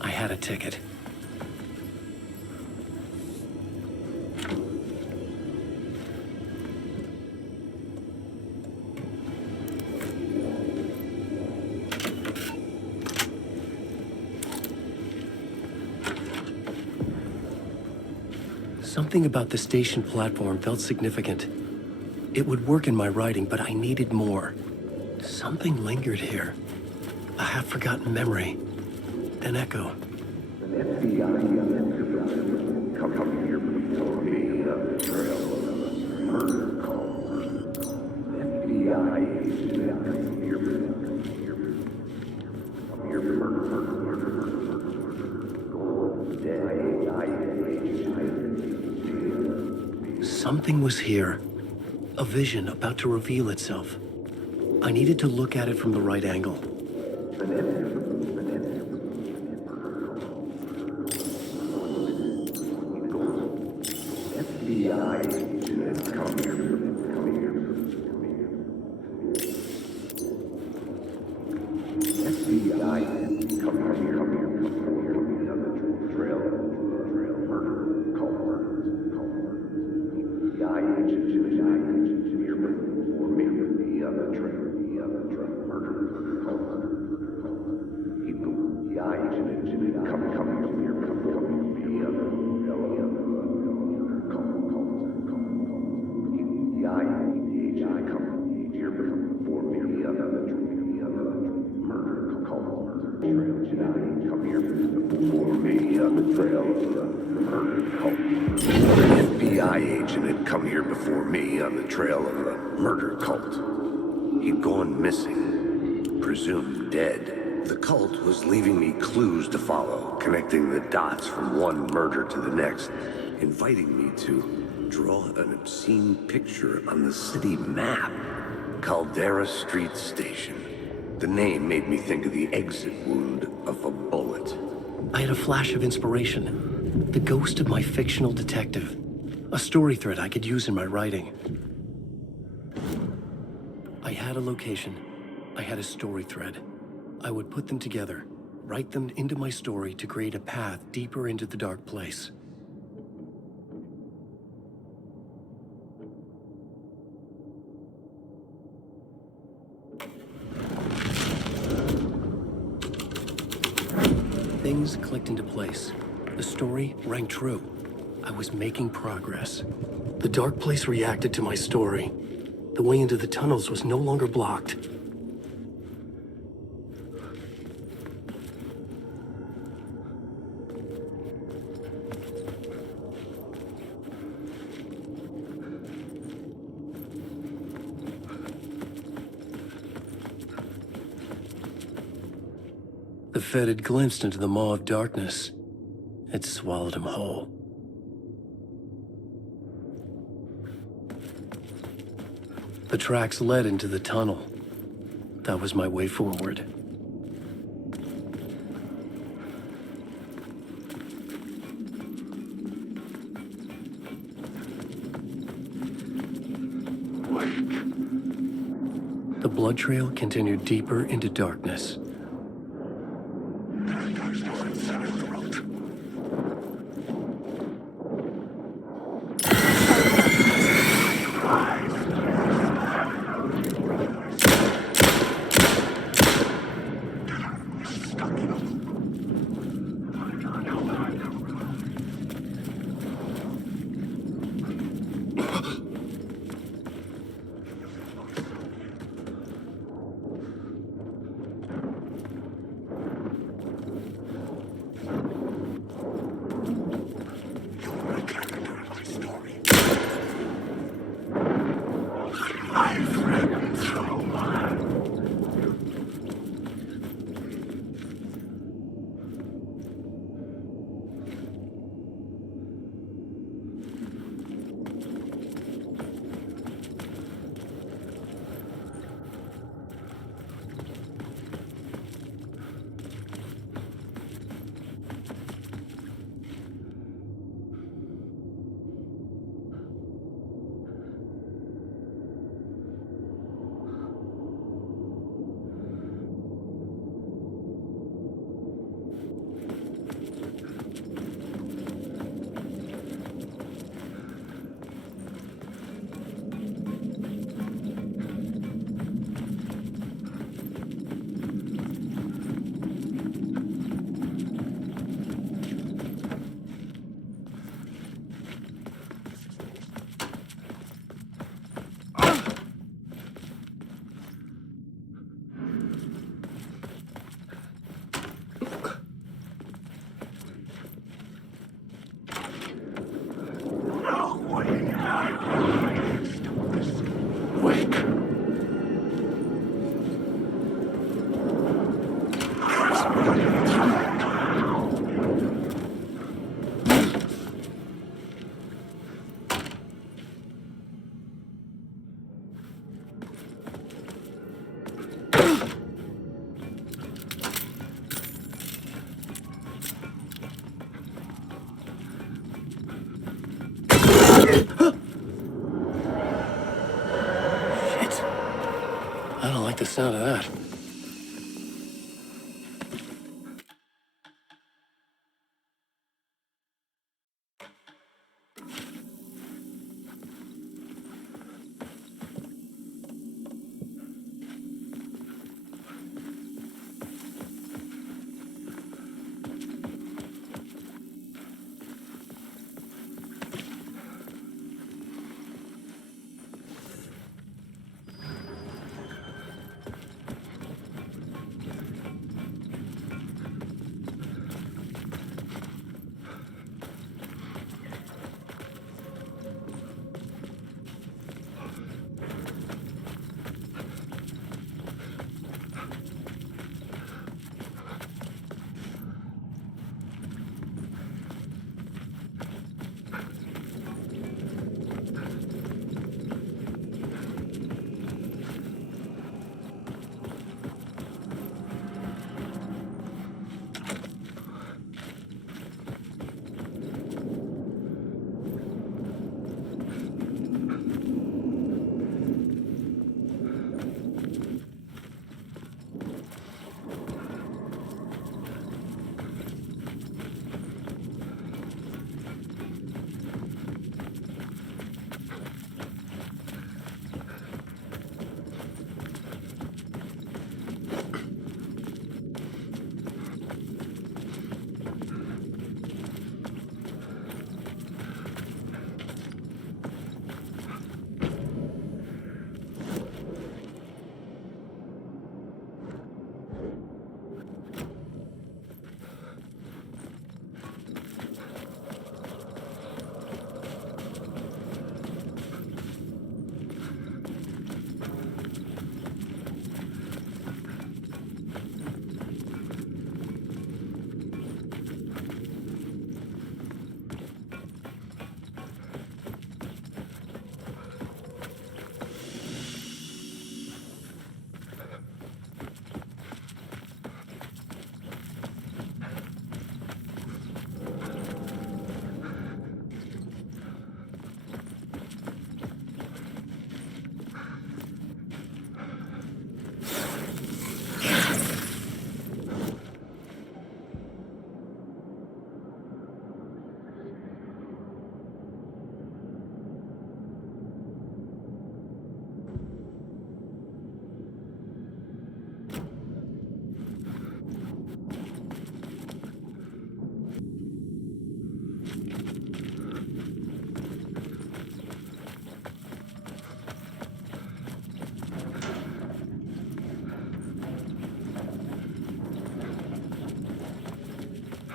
I had a ticket. Something about the station platform felt significant. It would work in my writing, but I needed more. Something lingered here. A half-forgotten memory. An echo. Something was here. A vision about to reveal itself. I needed to look at it from the right angle. Connecting the dots from one murder to the next, inviting me to draw an obscene picture on the city map. Caldera Street Station. The name made me think of the exit wound of a bullet. I had a flash of inspiration. The ghost of my fictional detective. A story thread I could use in my writing. I had a location. I had a story thread. I would put them together. Write them into my story to create a path deeper into the dark place. Things clicked into place. The story rang true. I was making progress. The dark place reacted to my story. The way into the tunnels was no longer blocked. The Fed had glimpsed into the maw of darkness. It swallowed him whole. The tracks led into the tunnel. That was my way forward. The blood trail continued deeper into darkness. Shit. I don't like the sound of that.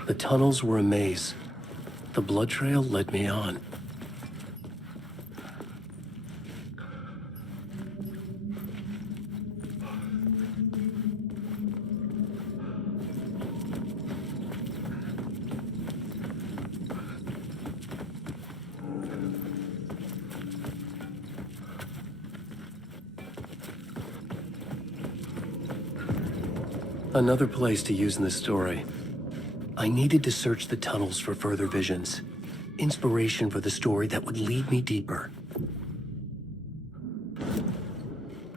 The tunnels were a maze. The blood trail led me on. Another place to use in the story. I needed to search the tunnels for further visions. Inspiration for the story that would lead me deeper.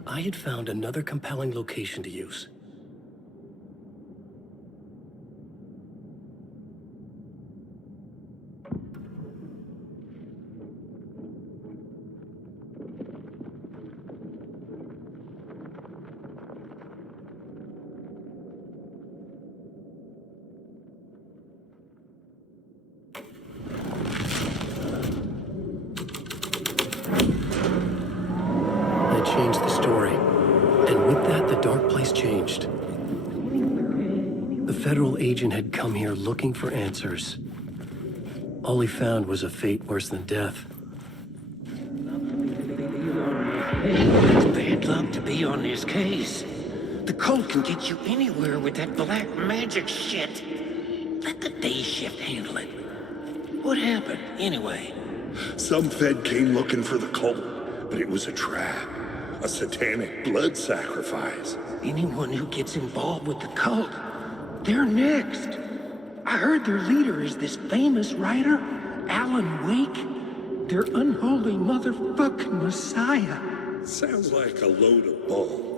I had found another compelling location to use. Changed the story. And with that, the dark place changed. The federal agent had come here looking for answers. All he found was a fate worse than death. It's bad luck to be on this case. The cult can get you anywhere with that black magic shit. Let the day shift handle it. What happened, anyway? Some Fed came looking for the cult, but it was a trap. A satanic blood sacrifice. Anyone who gets involved with the cult, they're next. I heard their leader is this famous writer, Alan Wake. Their unholy motherfucking messiah. Sounds like a load of bull.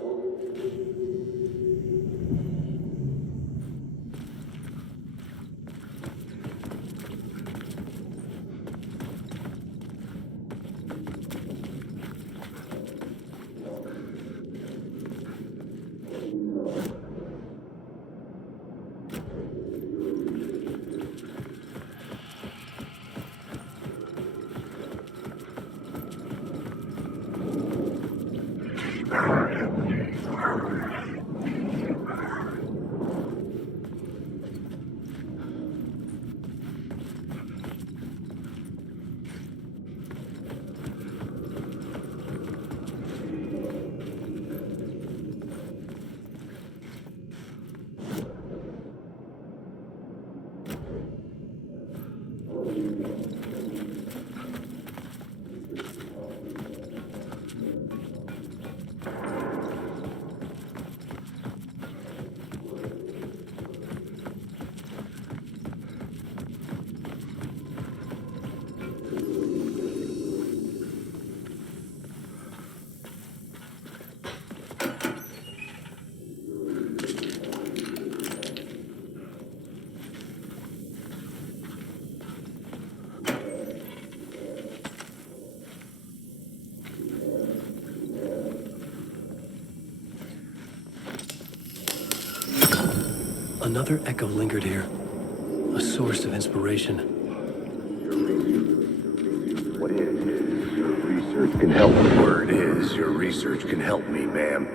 Another echo lingered here. A source of inspiration. What is your research can help? The word is your research can help me, ma'am.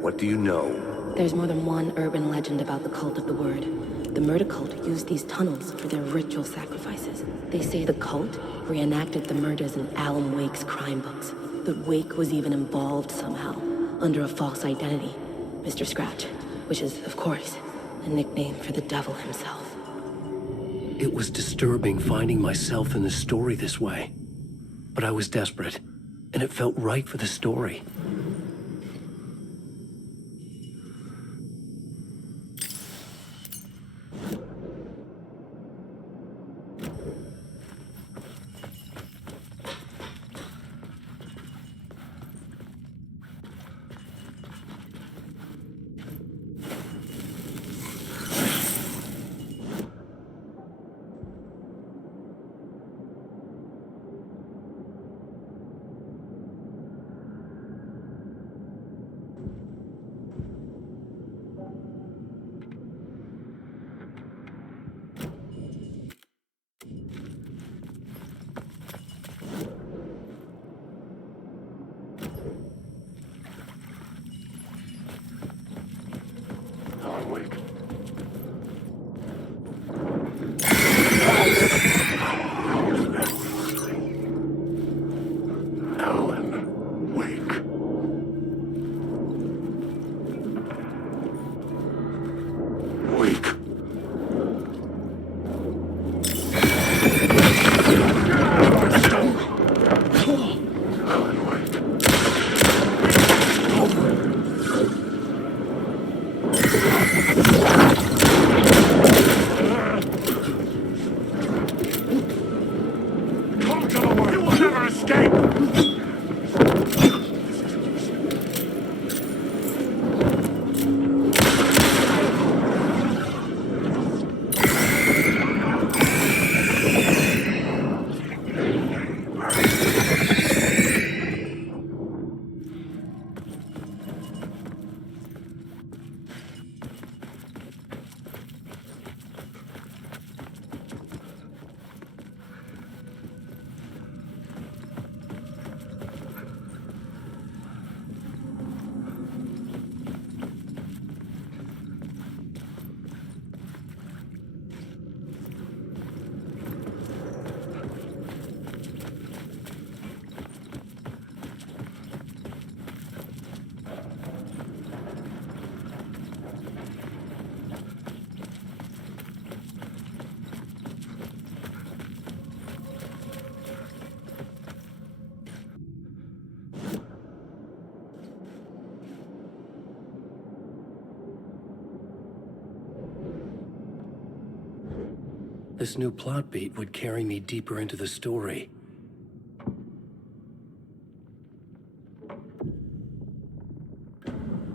What do you know? There's more than one urban legend about the Cult of the Word. The murder cult used these tunnels for their ritual sacrifices. They say the cult reenacted the murders in Alan Wake's crime books. That Wake was even involved somehow, under a false identity. Mr. Scratch, which is, of course, a nickname for the devil himself. It was disturbing finding myself in the story this way. But I was desperate, and it felt right for the story. This new plot beat would carry me deeper into the story.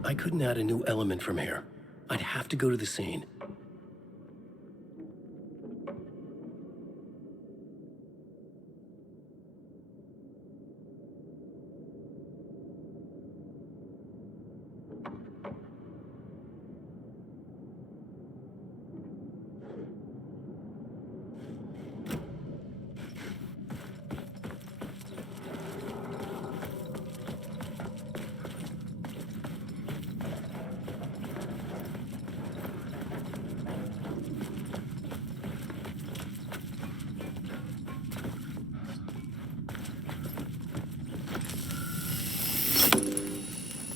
I couldn't add a new element from here. I'd have to go to the scene.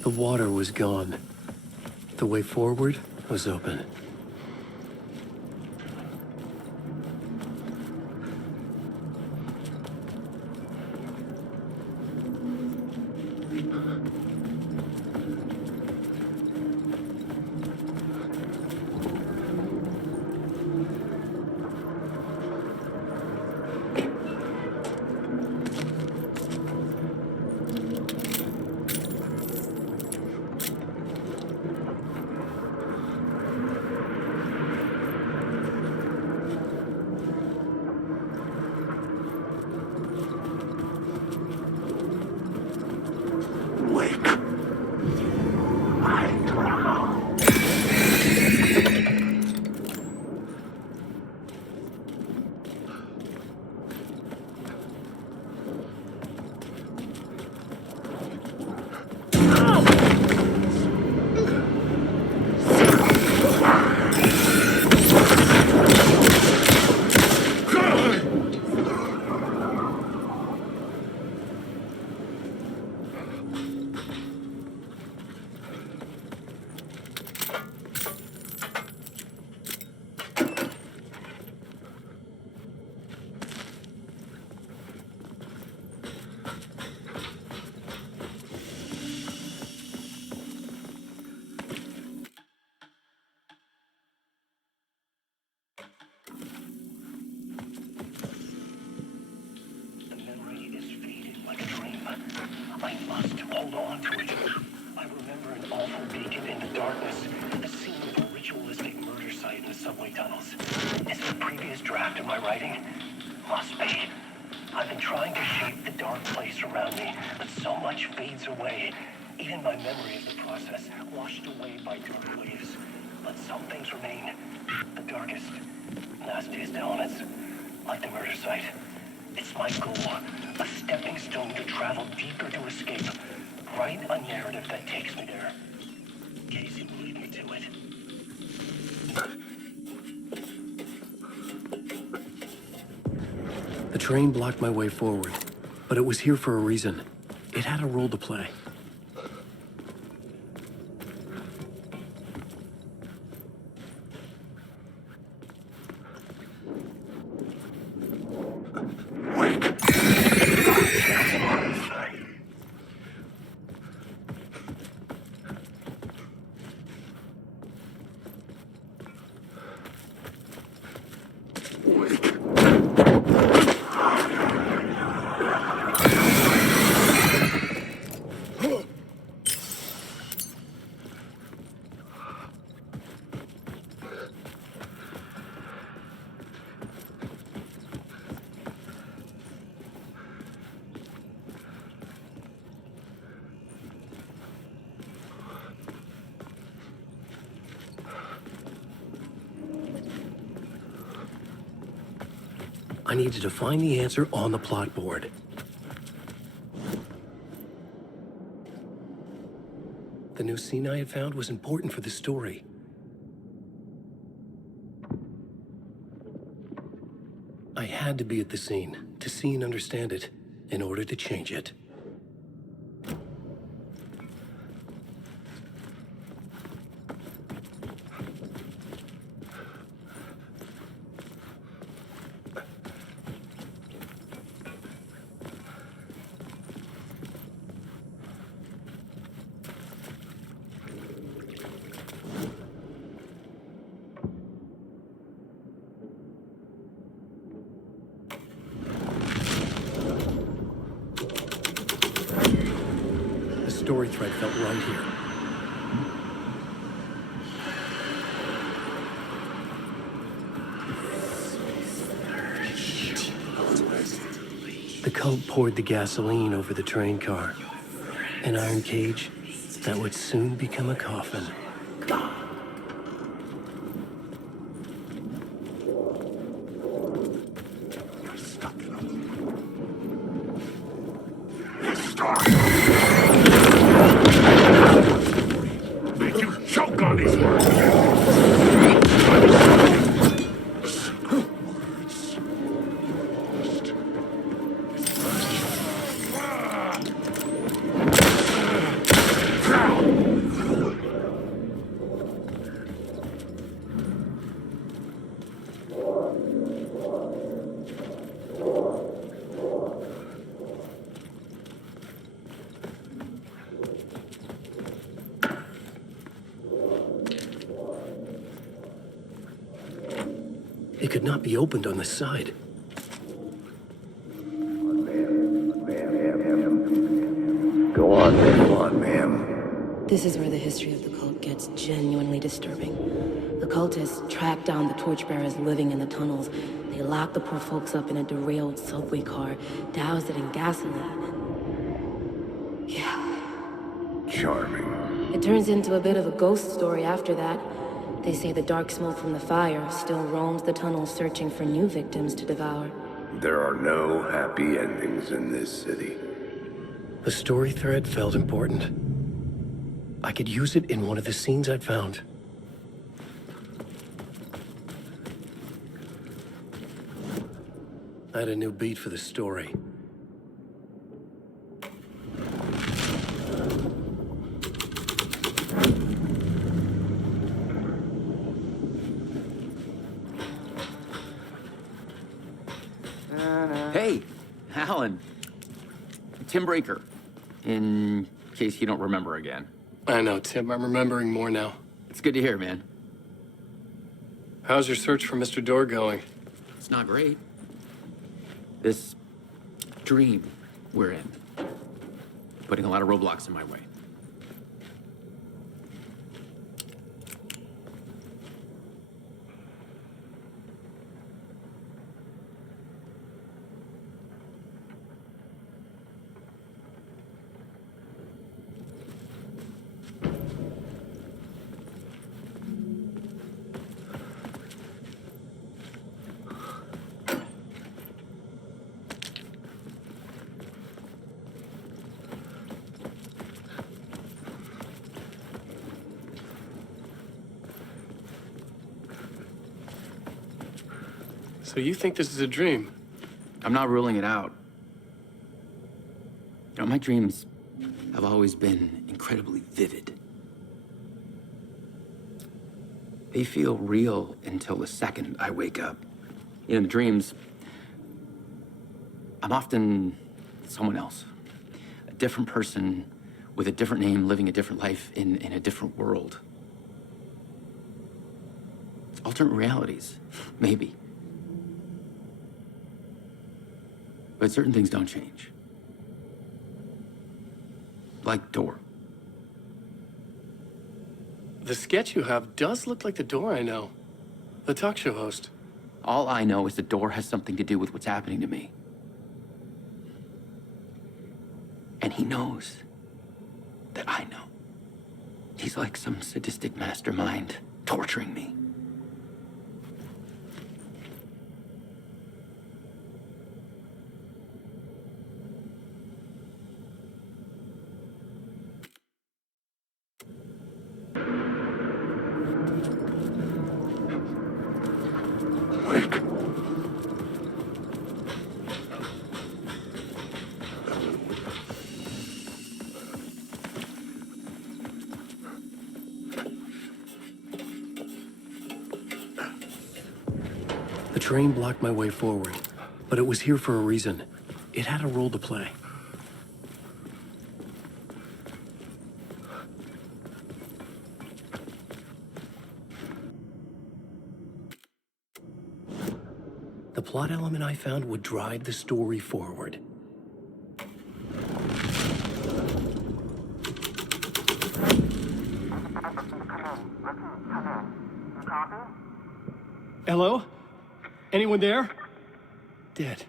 The water was gone. The way forward was open. I must hold on to it. I remember an awful beacon in the darkness, the scene of a ritualistic murder site in the subway tunnels. Is it a previous draft of my writing? Must be. I've been trying to shape the dark place around me, but so much fades away. Even my memory of the process, washed away by dark waves. But some things remain. The darkest, nastiest elements, like the murder site. It's my goal, a stepping stone to travel deeper to escape. Write a narrative that takes me there. Casey will lead me to it. The train blocked my way forward, but it was here for a reason. It had a role to play. I needed to find the answer on the plot board. The new scene I had found was important for the story. I had to be at the scene to see and understand it in order to change it. The story thread felt right here. cult poured the gasoline over the train car. An iron cage that would soon become a coffin. Make you choke on these words. It could not be opened on the side. Go on, ma'am. This is where the history of the cult gets genuinely disturbing. The cultists tracked down the torchbearers living in the tunnels. They locked the poor folks up in a derailed subway car, doused it in gasoline. Yeah. Charming. It turns into a bit of a ghost story after that. They say the dark smoke from the fire still roams the tunnels searching for new victims to devour. There are no happy endings in this city. The story thread felt important. I could use it in one of the scenes I'd found. I had a new beat for the story. Hey, Alan. Tim Breaker, in case you don't remember again. I know, Tim. I'm remembering more now. It's good to hear, man. How's your search for Mr. Door going? It's not great. This dream we're in, putting a lot of roadblocks in my way. So you think this is a dream? I'm not ruling it out. You know, my dreams have always been incredibly vivid. They feel real until the second I wake up. You know, in the dreams, I'm often someone else. A different person with a different name, living a different life in a different world. It's alternate realities, maybe. But certain things don't change. Like Door. The sketch you have does look like the Door I know. The talk show host. All I know is the Door has something to do with what's happening to me. And he knows that I know. He's like some sadistic mastermind torturing me. The train blocked my way forward, but it was here for a reason. It had a role to play. The plot element I found would drive the story forward. Hello? Anyone there? Dead.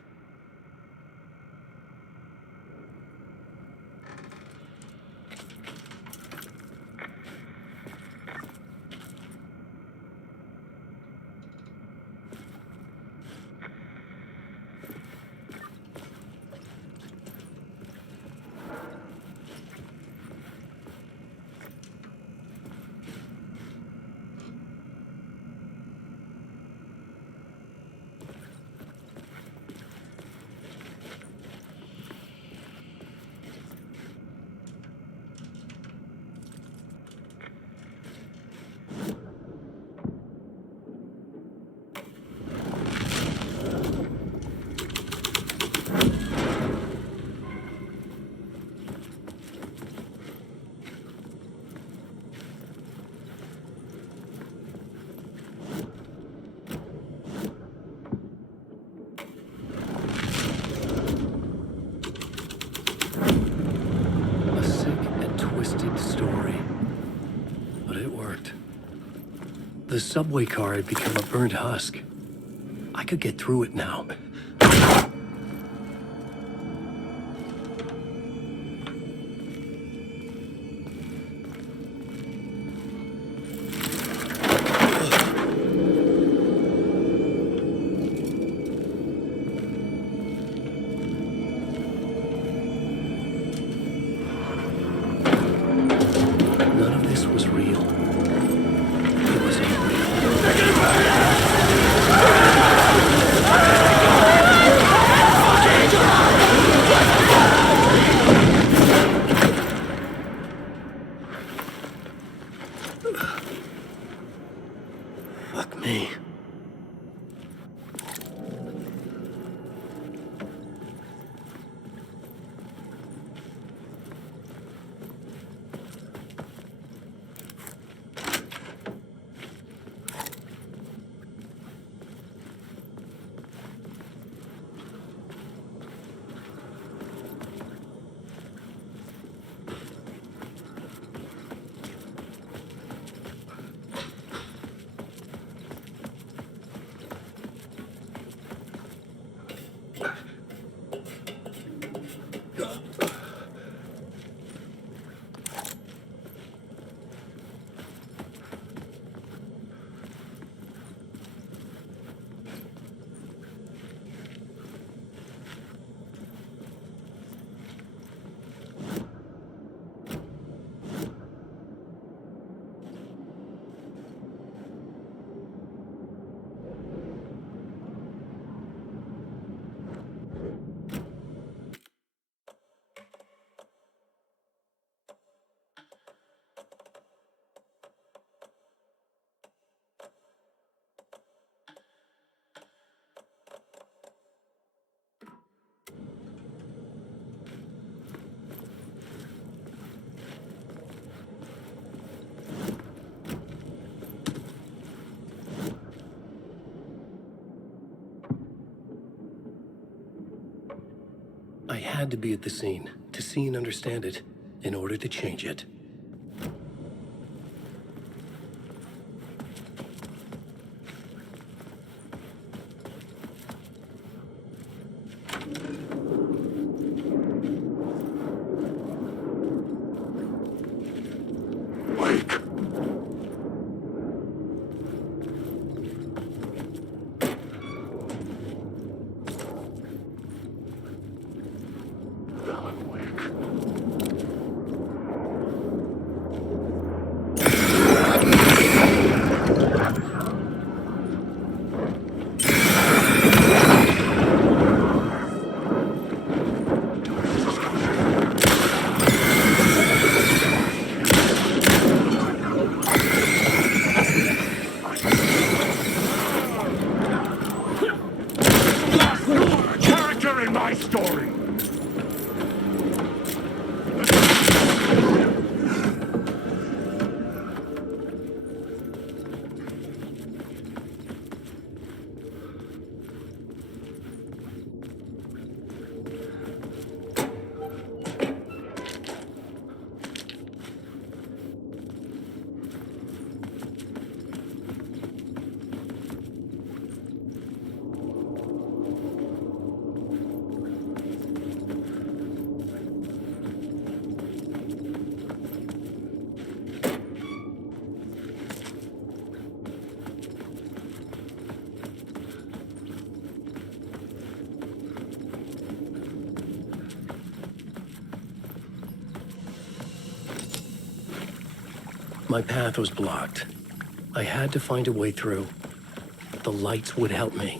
The subway car had become a burnt husk. I could get through it now. None of this was real. It was Fuck me. I had to be at the scene, to see and understand it, in order to change it. Character in my story! My path was blocked. I had to find a way through. The lights would help me.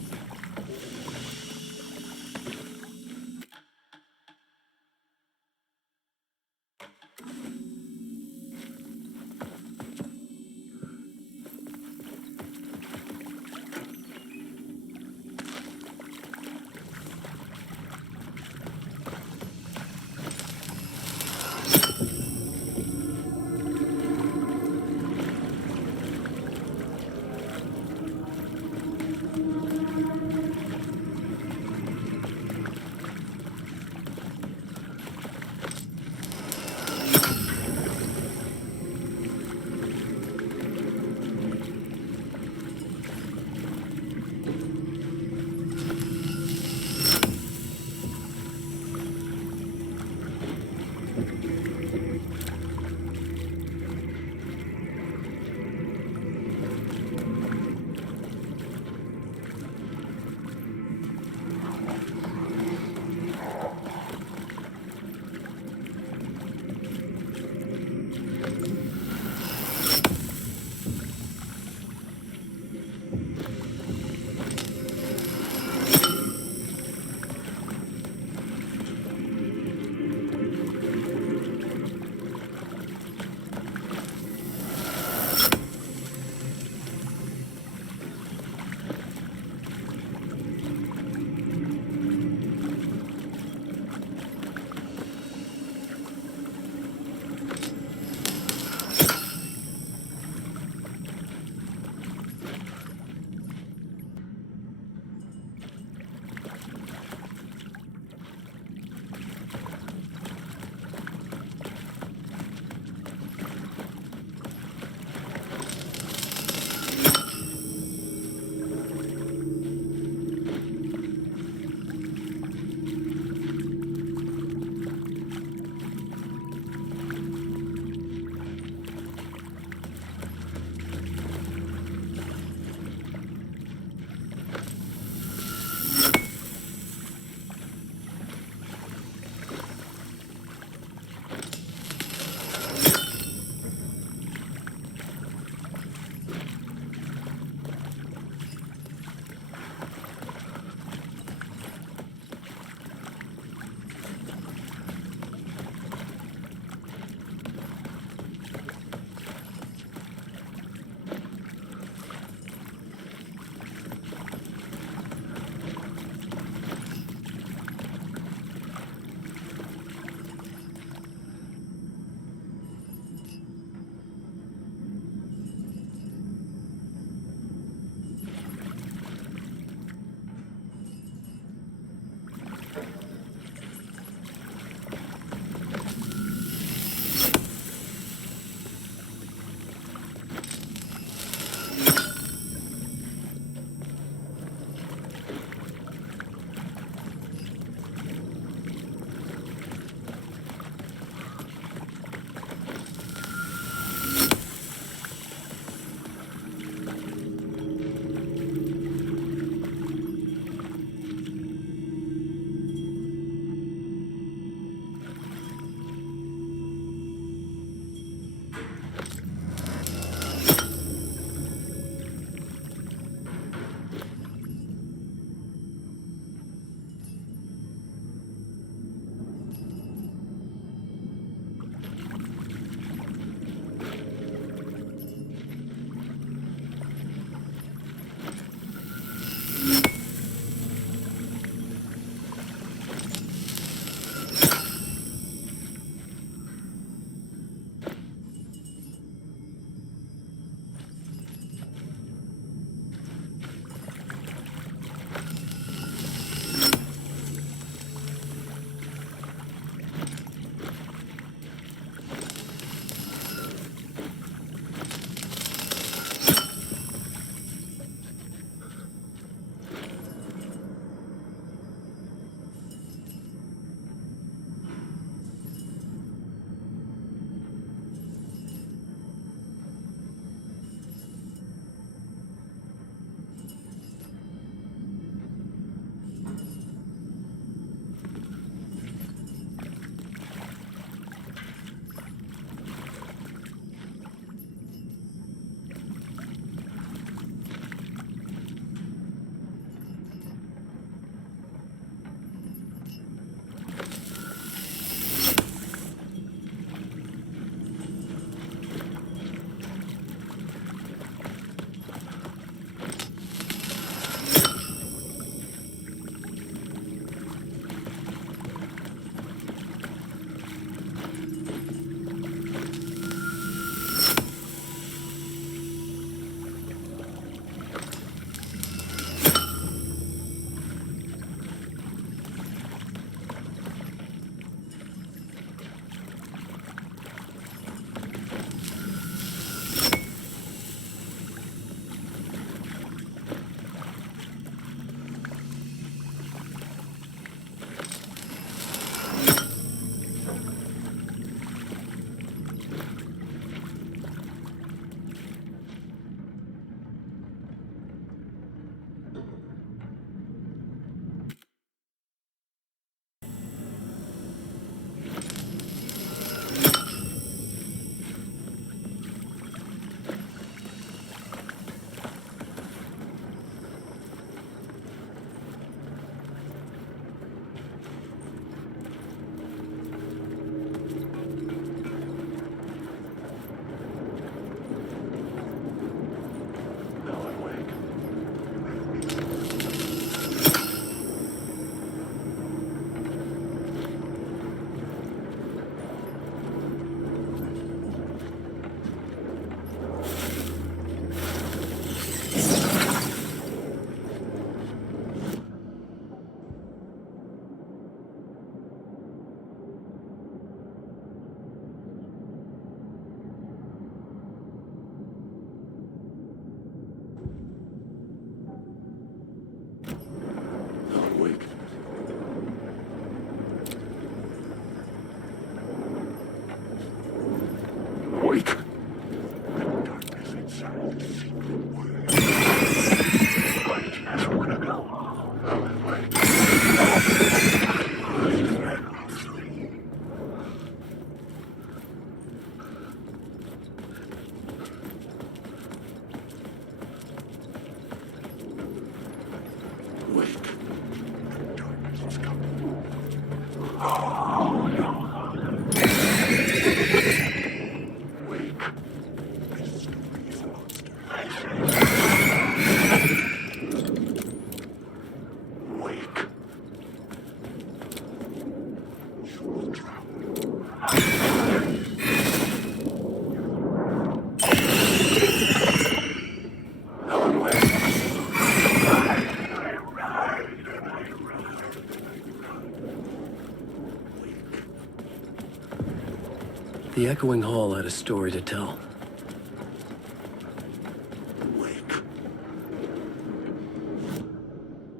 The echoing hall had a story to tell.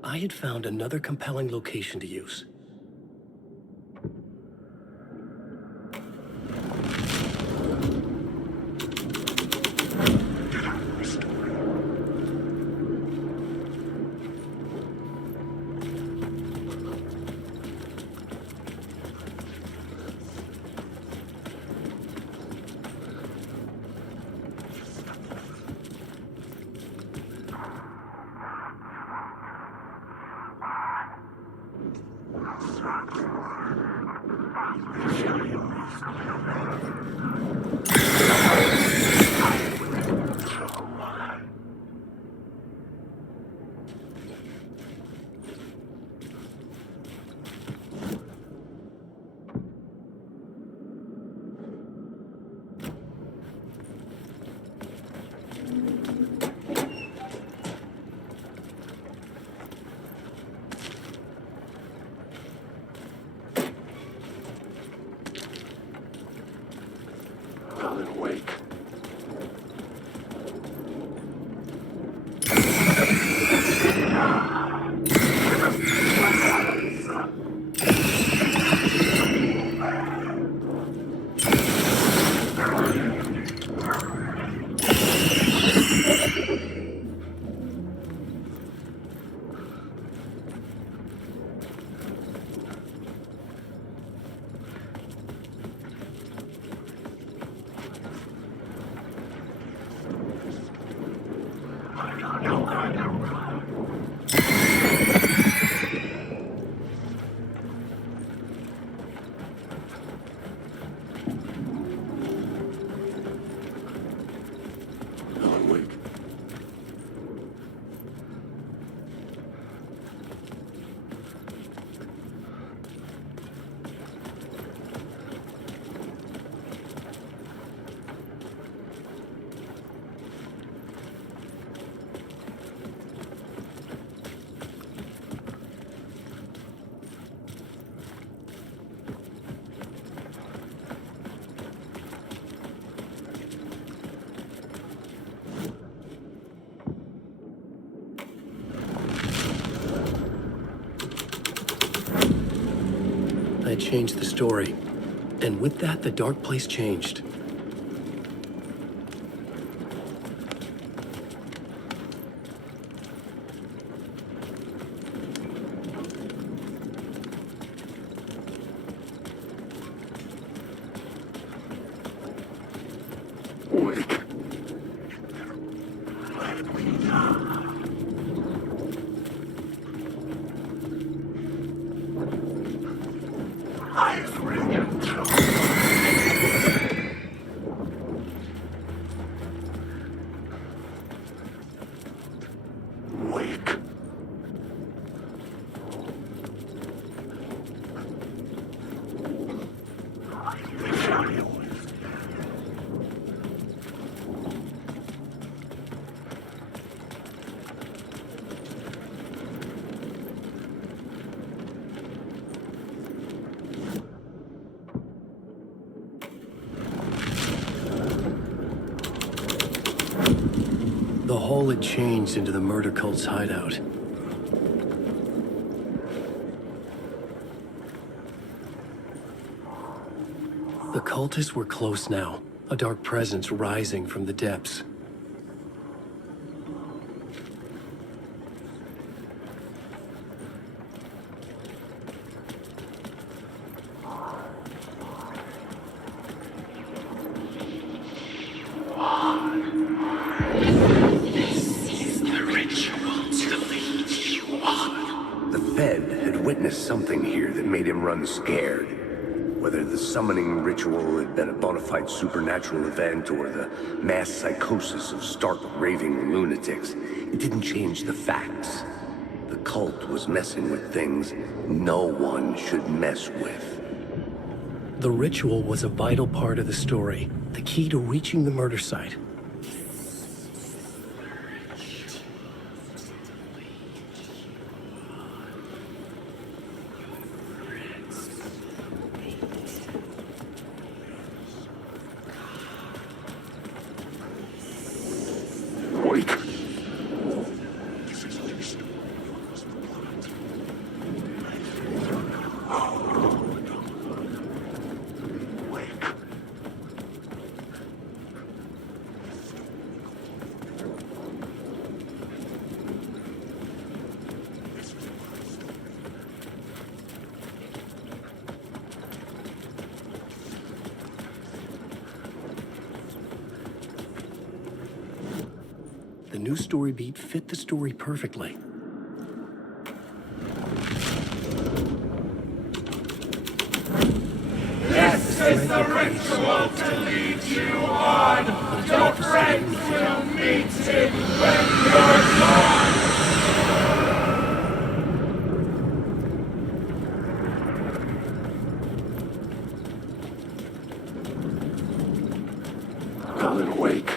I had found another compelling location to use. Alan Wake. I changed the story. And with that, the dark place changed. The hall had changed into the murder cult's hideout. The cultists were close now, a dark presence rising from the depths. Something here that made him run scared. Whether the summoning ritual had been a bona fide supernatural event or the mass psychosis of stark raving lunatics, it didn't change the facts. The cult was messing with things no one should mess with. The ritual was a vital part of the story, the key to reaching the murder site. Wake. The new story beat fit the story perfectly. This is the ritual to lead you on. Your friends will meet it when you're gone. Alan Wake.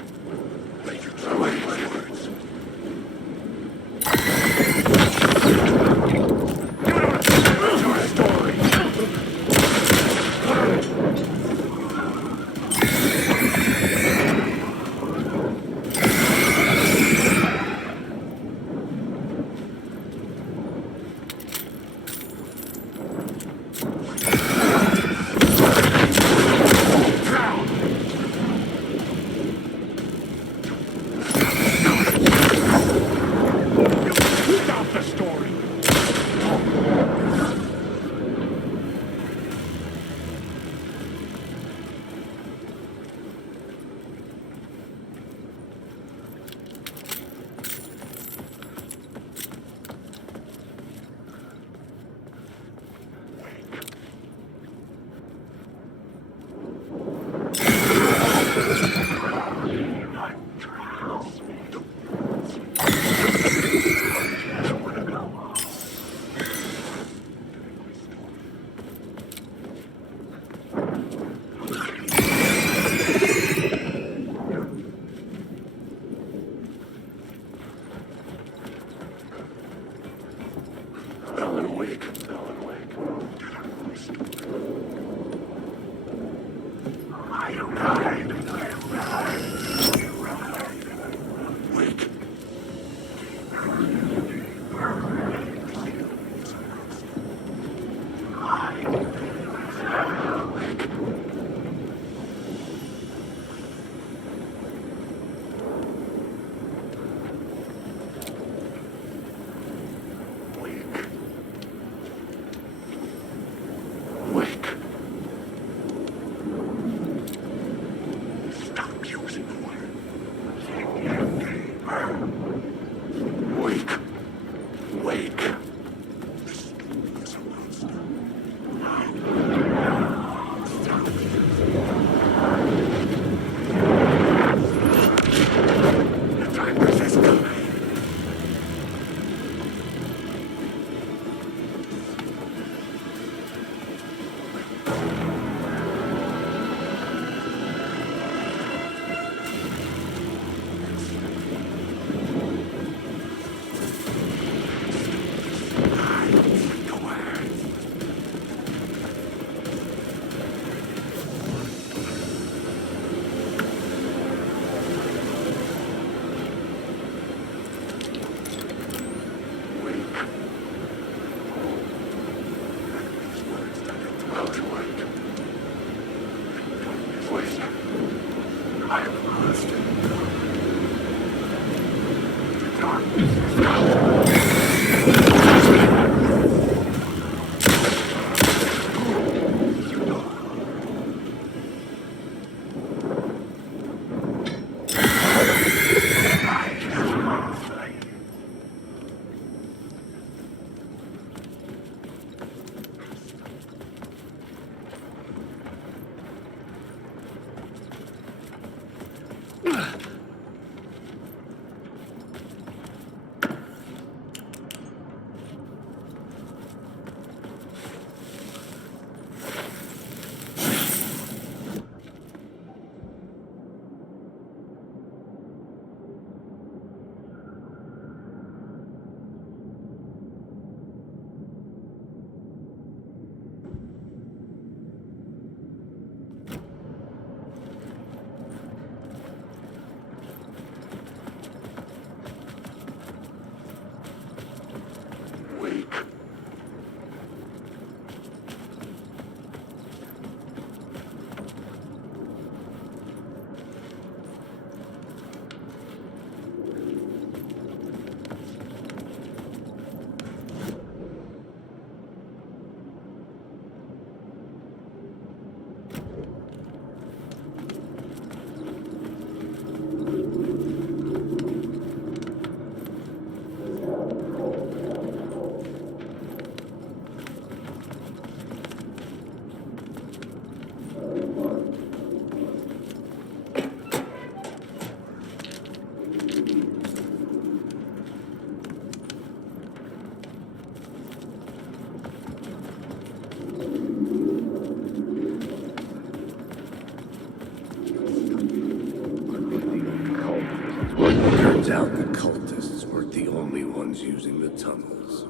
ones using the tunnels.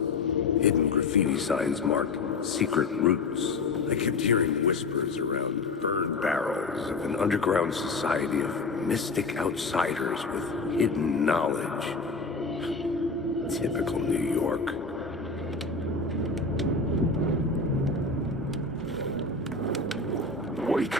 Hidden graffiti signs marked secret routes. I kept hearing whispers around burned barrels of an underground society of mystic outsiders with hidden knowledge. Typical New York. Wait.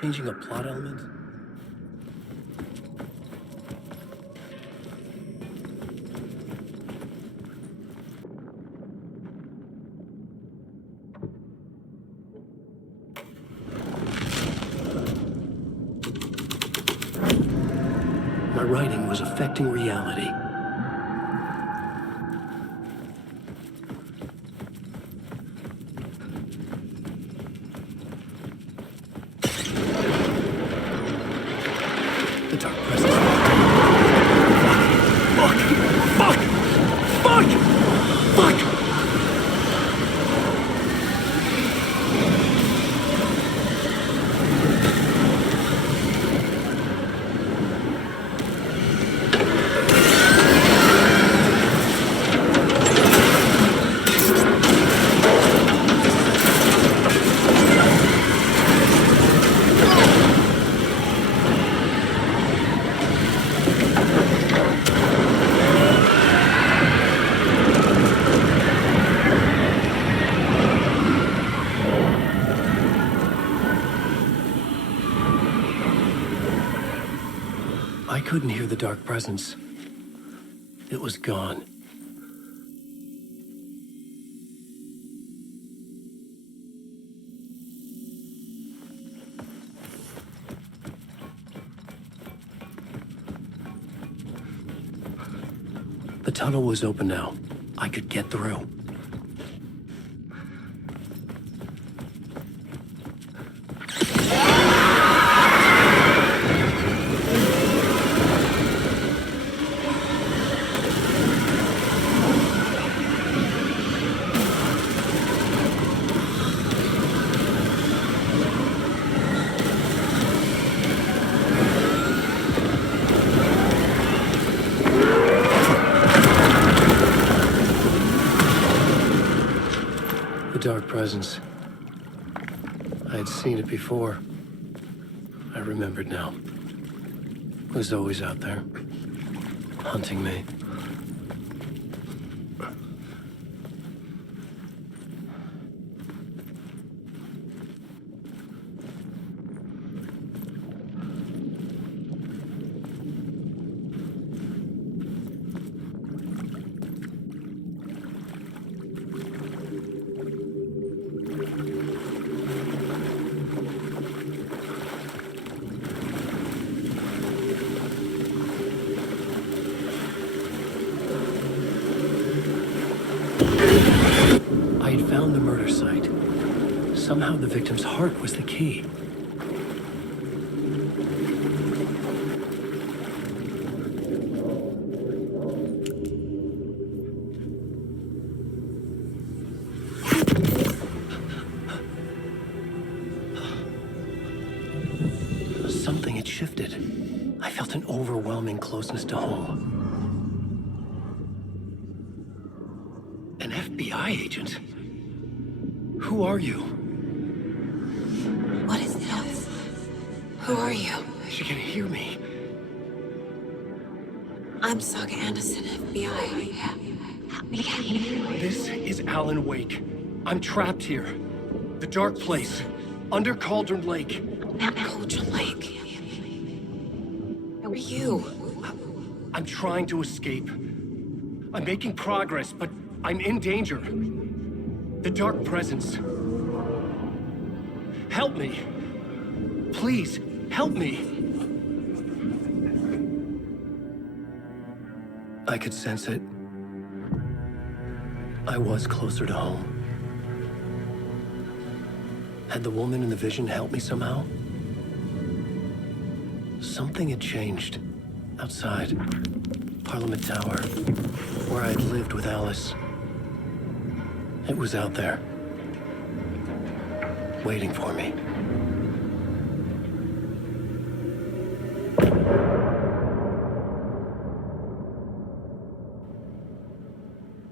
Changing a plot element? My writing was affecting reality. The dark presence. Fuck! couldn't hear the dark presence. It was gone. The tunnel was open now. I could get through. Dark presence. I had seen it before. I remembered now. It was always out there, hunting me. I had found the murder site. Somehow the victim's heart was the key. Something had shifted. I felt an overwhelming closeness to home. An FBI agent? Who are you? What is this? Who are you? She can hear me. I'm Saga Anderson, FBI. Help me get you. This is Alan Wake. I'm trapped here. The dark place. Under Cauldron Lake. Not Cauldron Lake. Who are you? I'm trying to escape. I'm making progress, but I'm in danger. The dark presence. Help me. Please, help me. I could sense it. I was closer to home. Had the woman in the vision helped me somehow? Something had changed. Outside. Parliament Tower. Where I'd lived with Alice. It was out there. Waiting for me.